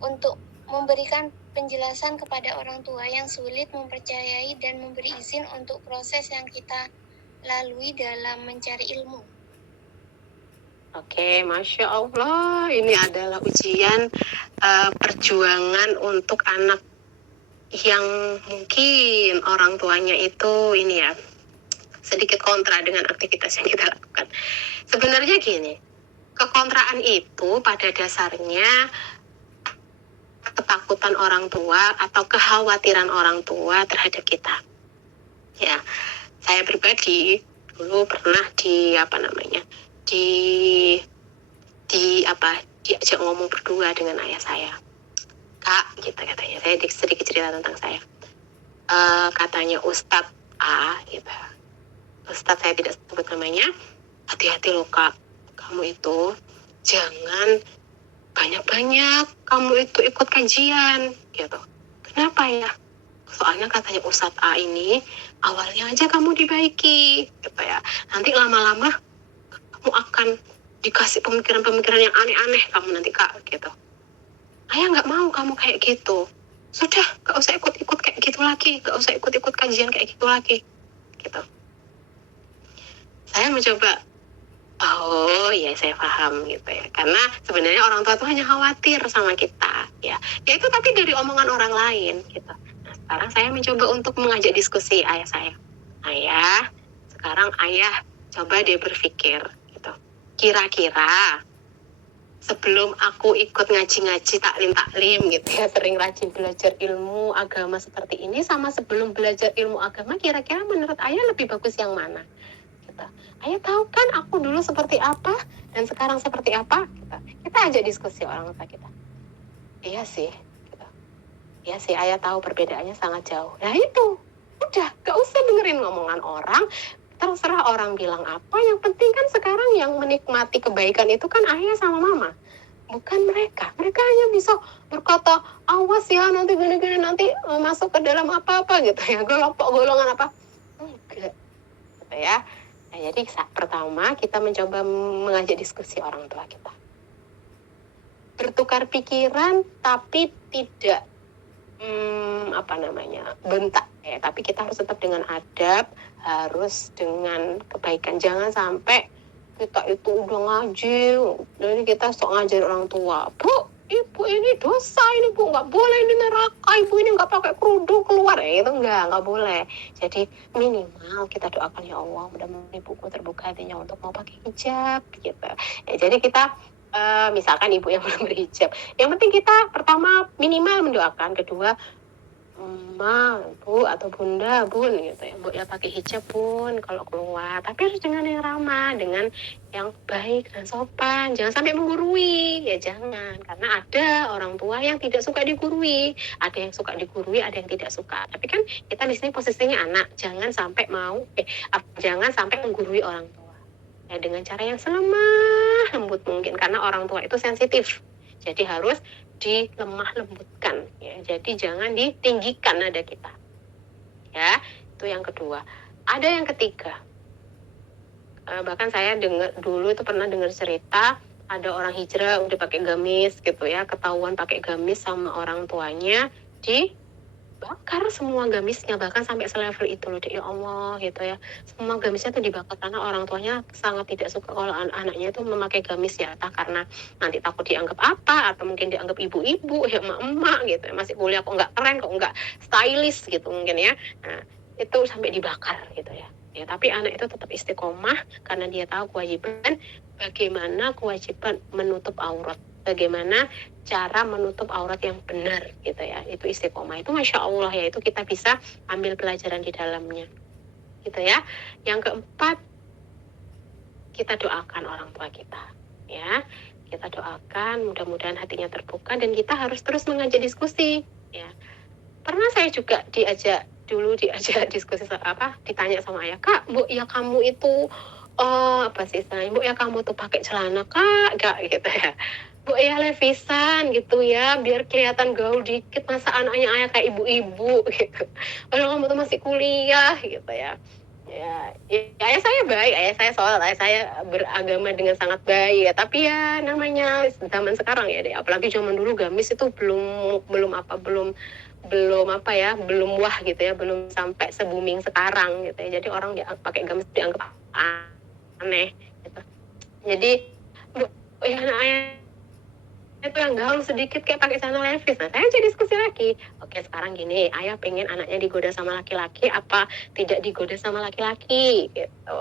untuk memberikan penjelasan kepada orang tua yang sulit mempercayai dan memberi izin untuk proses yang kita lalui dalam mencari ilmu? Oke, Masya Allah, ini adalah ujian perjuangan untuk anak yang mungkin orang tuanya itu ini ya, sedikit kontra dengan aktivitas yang kita lakukan. Sebenarnya gini, kekontraan itu pada dasarnya ketakutan orang tua atau kekhawatiran orang tua terhadap kita. Ya, saya pribadi dulu pernah diajak ngomong berdua dengan ayah saya. Kak, gitu katanya. Saya sedikit cerita tentang saya. Katanya Ustadz A, gitu. Ustadz saya tidak sebut namanya. Hati-hati loh Kak, kamu itu jangan banyak-banyak kamu itu ikut kajian, gitu. Kenapa ya? Soalnya katanya Ustadz A ini awalnya aja kamu dibaiki, gitu ya. Nanti lama-lama kamu akan dikasih pemikiran-pemikiran yang aneh-aneh kamu nanti Kak, gitu. Ayah nggak mau kamu kayak gitu. Sudah, nggak usah ikut-ikut kayak gitu lagi, nggak usah ikut-ikut kajian kayak gitu lagi, gitu. Saya mencoba, oh iya saya paham gitu ya. Karena sebenarnya orang tua tuh hanya khawatir sama kita, ya. Ya itu tapi dari omongan orang lain, gitu. Nah, sekarang saya mencoba untuk mengajak diskusi ayah saya. Ayah, sekarang ayah coba deh berpikir, gitu. Kira-kira sebelum aku ikut ngaji-ngaji taklim gitu ya, sering rajin belajar ilmu agama seperti ini, sama sebelum belajar ilmu agama, kira-kira menurut ayah lebih bagus yang mana? Gitu. Ayah tahu kan aku dulu seperti apa dan sekarang seperti apa? Gitu. Kita ajak diskusi orang tua kita. Iya sih, gitu. Iya sih, ayah tahu perbedaannya sangat jauh. Nah itu, udah, gak usah dengerin ngomongan orang. Terserah orang bilang apa, yang penting kan sekarang yang menikmati kebaikan itu kan ayah sama mama, bukan mereka. Mereka hanya bisa berkata, awas ya nanti gini-gini, nanti masuk ke dalam apa-apa gitu ya, kelompok golongan apa. Enggak, gitu ya. Nah, jadi pertama kita mencoba mengajak diskusi orang tua kita. Bertukar pikiran tapi tidak bentak ya, tapi kita harus tetap dengan adab, harus dengan kebaikan. Jangan sampai kita itu udah ngaji, jadi kita sok ngajarin orang tua, Bu, ibu ini dosa, ini Bu, nggak boleh ini neraka, ibu ini nggak pakai kerudung keluar, ya itu nggak boleh. Jadi minimal kita doakan, ya Allah, mudah-mudahan ibuku terbuka hatinya untuk mau pakai hijab, gitu. Ya, jadi kita misalkan ibu yang belum berhijab, yang penting kita pertama minimal mendoakan, kedua Ma, Bu, atau Bunda, Bun, gitu ya. Bu ya pakai hijab Bun kalau keluar. Tapi harus dengan yang ramah, dengan yang baik dan sopan. Jangan sampai menggurui, ya jangan. Karena ada orang tua yang tidak suka digurui. Ada yang suka digurui, ada yang tidak suka. Tapi kan kita di sini posisinya anak. Jangan sampai jangan sampai menggurui orang tua. Ya dengan cara yang selemah lembut mungkin. Karena orang tua itu sensitif. Jadi harus dilemah lembutkan ya, jadi jangan ditinggikan nada kita ya. Itu yang kedua. Ada yang ketiga, bahkan saya dulu itu pernah dengar cerita ada orang hijrah udah pakai gamis gitu ya, ketahuan pakai gamis sama orang tuanya, dibakar semua gamisnya, bahkan sampai selevel itu loh. Ya Allah gitu ya, semua gamisnya tuh dibakar karena orang tuanya sangat tidak suka kalau anaknya itu memakai gamis ya, entah karena nanti takut dianggap apa, atau mungkin dianggap ibu-ibu ya, emak-emak gitu ya, masih kuliah kok nggak keren, kok nggak stylish gitu mungkin ya. Nah itu sampai dibakar gitu ya. Ya, tapi anak itu tetap istiqomah karena dia tahu bagaimana kewajiban menutup aurat, bagaimana cara menutup aurat yang benar gitu ya. Itu istiqomah, itu Masya Allah ya, itu kita bisa ambil pelajaran di dalamnya gitu ya. Yang keempat, kita doakan orang tua kita ya, kita doakan mudah-mudahan hatinya terbuka, dan kita harus terus mengajak diskusi ya. Pernah saya juga diajak diskusi ditanya sama ayah, Kak, Bu ya kamu itu Bu ya kamu tuh pakai celana Kak, gak gitu ya. Bu ya levisan gitu ya, biar kelihatan gaul dikit, masa anaknya ayah kayak ibu-ibu gitu. Padahal kamu tuh masih kuliah gitu ya. Ya, ayah saya baik, ayah saya sholat, ayah saya beragama dengan sangat baik ya. Tapi ya namanya zaman sekarang ya, deh. Apalagi zaman dulu gamis itu belum apa ya, belum wah gitu ya, belum sampai se-booming sekarang gitu ya. Jadi orang pakai gamis dianggap aneh gitu. Jadi ya ayah itu yang gaul sedikit kayak pakai sandal levis. Nah, saya jadi diskusi lagi. Oke, sekarang gini, ayah pengen anaknya digoda sama laki-laki apa tidak digoda sama laki-laki gitu.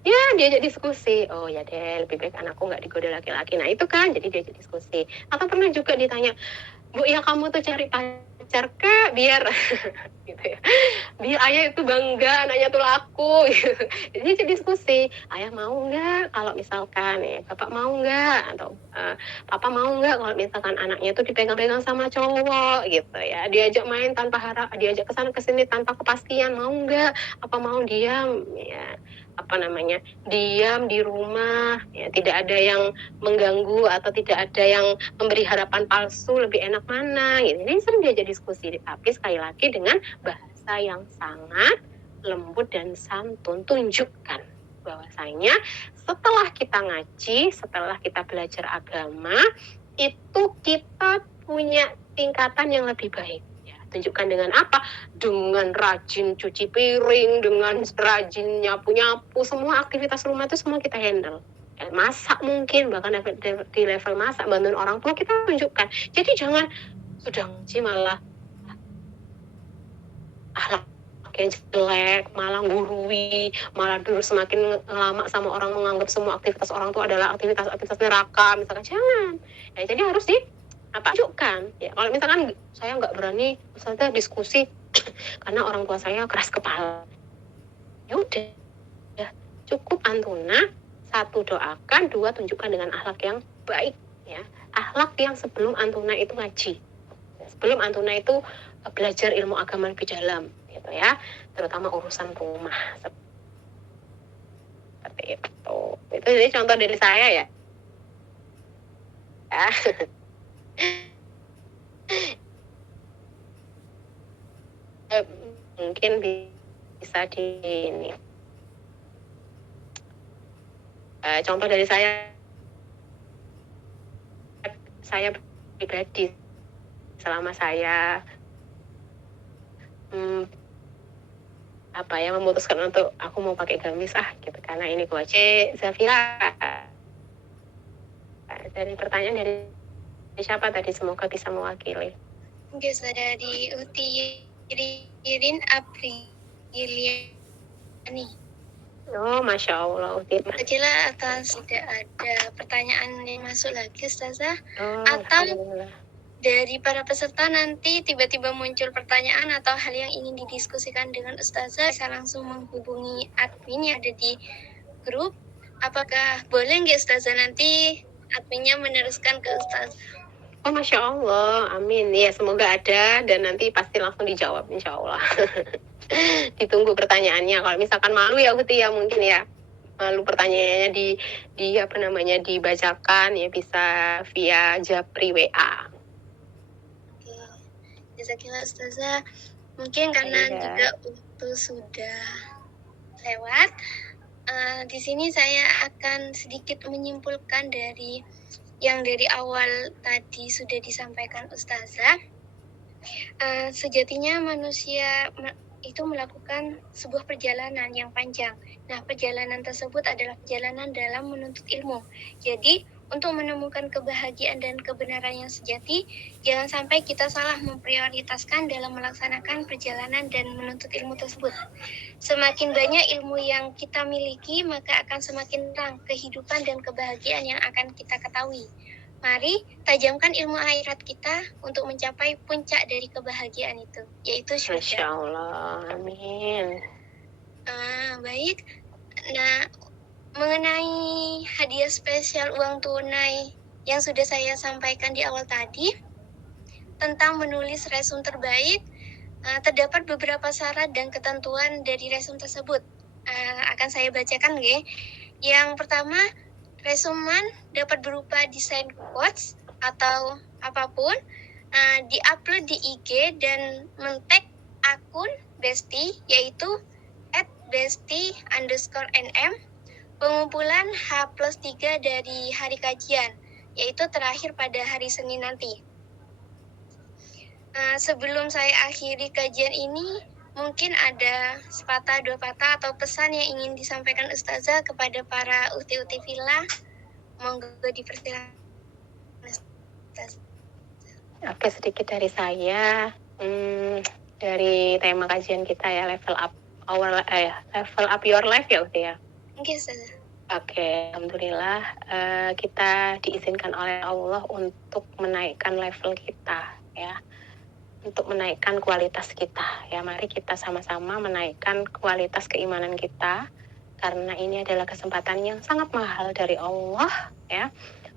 Ya, diajak diskusi. Oh ya deh, lebih baik anakku nggak digoda laki-laki. Nah, itu kan jadi diajak diskusi. Atau pernah juga ditanya, Bu, ya kamu tuh cari pacar kak biar gitu ya. Biar ayah itu bangga anaknya tuh laku gitu. Jadi diskusi, ayah mau nggak kalau misalkan ya bapak mau nggak atau papa mau nggak kalau misalkan anaknya tuh dipegang-pegang sama cowok gitu ya, diajak main tanpa harap, diajak kesana kesini tanpa kepastian, mau nggak apa mau diam ya, apa namanya, diam di rumah ya, tidak ada yang mengganggu atau tidak ada yang memberi harapan palsu, lebih enak mana gitu. Ini sering diajak diskusi, tapi sekali lagi dengan bahasa yang sangat lembut dan santun. Tunjukkan bahwasanya setelah kita ngaji, setelah kita belajar agama, itu kita punya tingkatan yang lebih baik. Tunjukkan dengan apa? Dengan rajin cuci piring, dengan rajin nyapu-nyapu, semua aktivitas rumah itu semua kita handle. Masak mungkin, bahkan di level masak, bantuin orang tua kita tunjukkan. Jadi jangan sudah ngaji malah akhlak yang jelek, malah gurui, malah dulu semakin lama sama orang menganggap semua aktivitas orang tua adalah aktivitas neraka, misalkan jangan. Ya, jadi harus tunjukkan. Ya, kalau misalkan saya nggak berani, misalnya diskusi karena orang tua saya keras kepala, ya udah, ya, cukup antuna, satu doakan, dua tunjukkan dengan akhlak yang baik. Ya, akhlak yang sebelum antuna itu ngaji, sebelum antuna itu belajar ilmu agama lebih dalam gitu ya, terutama urusan rumah seperti itu jadi contoh dari saya ya. Mungkin bisa di ini contoh dari saya pribadi selama saya memutuskan untuk aku mau pakai gamis gitu karena ini kewajiban. Zafira, dari pertanyaan dari siapa tadi, semoga bisa mewakili. Oke, dari Utirin Apriliani. Oh, Masya Allah, Uti. Sajalah atas tidak ada pertanyaan yang masuk lagi, Ustazah. Atau dari para peserta nanti tiba-tiba muncul pertanyaan atau hal yang ingin didiskusikan dengan Ustazah, bisa langsung menghubungi admin yang ada di grup. Apakah boleh nggak Ustazah nanti adminnya meneruskan ke Ustazah? Oh, Masya Allah, amin. Ya, semoga ada dan nanti pasti langsung dijawab, insya Allah. Ditunggu pertanyaannya. Kalau misalkan malu ya Uti ya, mungkin ya malu pertanyaannya dibacakan ya, bisa via Japri WA. Jazakillah Ustazah. Mungkin karena juga waktu sudah lewat, di sini saya akan sedikit menyimpulkan dari yang dari awal tadi sudah disampaikan Ustazah. Sejatinya manusia itu melakukan sebuah perjalanan yang panjang. Nah, perjalanan tersebut adalah perjalanan dalam menuntut ilmu. Jadi, untuk menemukan kebahagiaan dan kebenaran yang sejati, jangan sampai kita salah memprioritaskan dalam melaksanakan perjalanan dan menuntut ilmu tersebut. Semakin banyak ilmu yang kita miliki, maka akan semakin terang kehidupan dan kebahagiaan yang akan kita ketahui. Mari tajamkan ilmu akhirat kita untuk mencapai puncak dari kebahagiaan itu, yaitu syurga. Masya Allah, amin. Baik. Nah, mengenai hadiah spesial uang tunai yang sudah saya sampaikan di awal tadi, tentang menulis resume terbaik, terdapat beberapa syarat dan ketentuan dari resume tersebut. Akan saya bacakan, ya. Yang pertama, resumen dapat berupa desain quotes atau apapun, diupload di IG dan men-tag akun Besti, yaitu @besti_nm, pengumpulan H+3 dari hari kajian, yaitu terakhir pada hari Senin nanti. Sebelum saya akhiri kajian ini, mungkin ada sepatah dua patah atau pesan yang ingin disampaikan Ustazah kepada para uti-uti villa. Monggo dipersilakan, Ustazah. Oke, sedikit dari saya. Dari tema kajian kita ya, level up your life ya Uti ya. Oke, Ustazah. Oke, alhamdulillah kita diizinkan oleh Allah untuk menaikkan level kita ya, untuk menaikkan kualitas kita ya. Mari kita sama-sama menaikkan kualitas keimanan kita, karena ini adalah kesempatan yang sangat mahal dari Allah ya.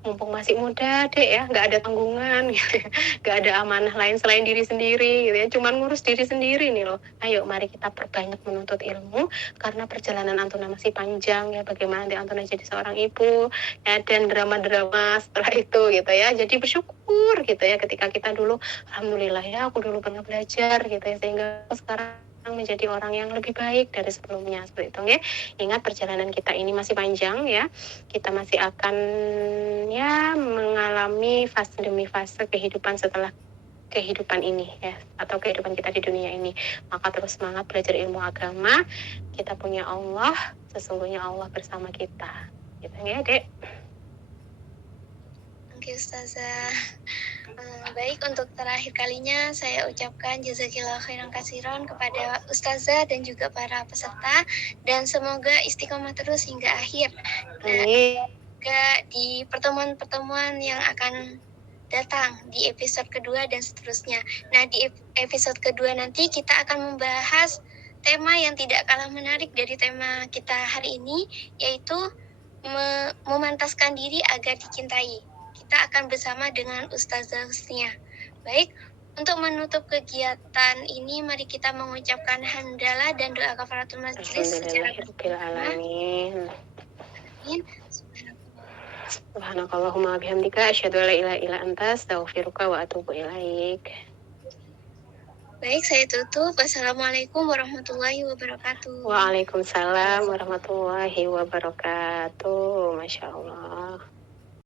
Mumpung masih muda dek ya, nggak ada tanggungan gitu ya. Nggak ada amanah lain selain diri sendiri gitu ya, cuman ngurus diri sendiri nih loh. Ayo mari kita perbanyak menuntut ilmu, karena perjalanan Antuna masih panjang ya. Bagaimana nanti Antuna jadi seorang ibu ya, dan drama-drama setelah itu gitu ya. Jadi bersyukur gitu ya, ketika kita dulu alhamdulillah ya, aku dulu pernah belajar gitu ya, sehingga aku sekarang menjadi orang yang lebih baik dari sebelumnya seperti itu ya. Ingat perjalanan kita ini masih panjang ya, kita masih akan ya mengalami fase demi fase kehidupan setelah kehidupan ini ya, atau kehidupan kita di dunia ini. Maka terus semangat belajar ilmu agama. Kita punya Allah, sesungguhnya Allah bersama kita gitu ya dek. Oke, Ustazah. Baik, untuk terakhir kalinya saya ucapkan jazakillah khairan katsiran kepada Ustazah dan juga para peserta, dan semoga istiqomah terus hingga akhir. Juga di pertemuan-pertemuan yang akan datang di episode kedua dan seterusnya. Nah, di episode kedua nanti kita akan membahas tema yang tidak kalah menarik dari tema kita hari ini, yaitu memantaskan diri agar dicintai. Kita akan bersama dengan Ustazah Husnia. Baik, untuk menutup kegiatan ini, mari kita mengucapkan hamdalah dan doa kafaratul majelis secara bersama. Amin. Amin. Subhanakallahumma bihamdika asyhadu an la ilaha illa anta astaghfiruka wa atubu ilaik. Baik, saya tutup. Wassalamualaikum warahmatullahi wabarakatuh. Waalaikumsalam warahmatullahi wabarakatuh. Masya Allah.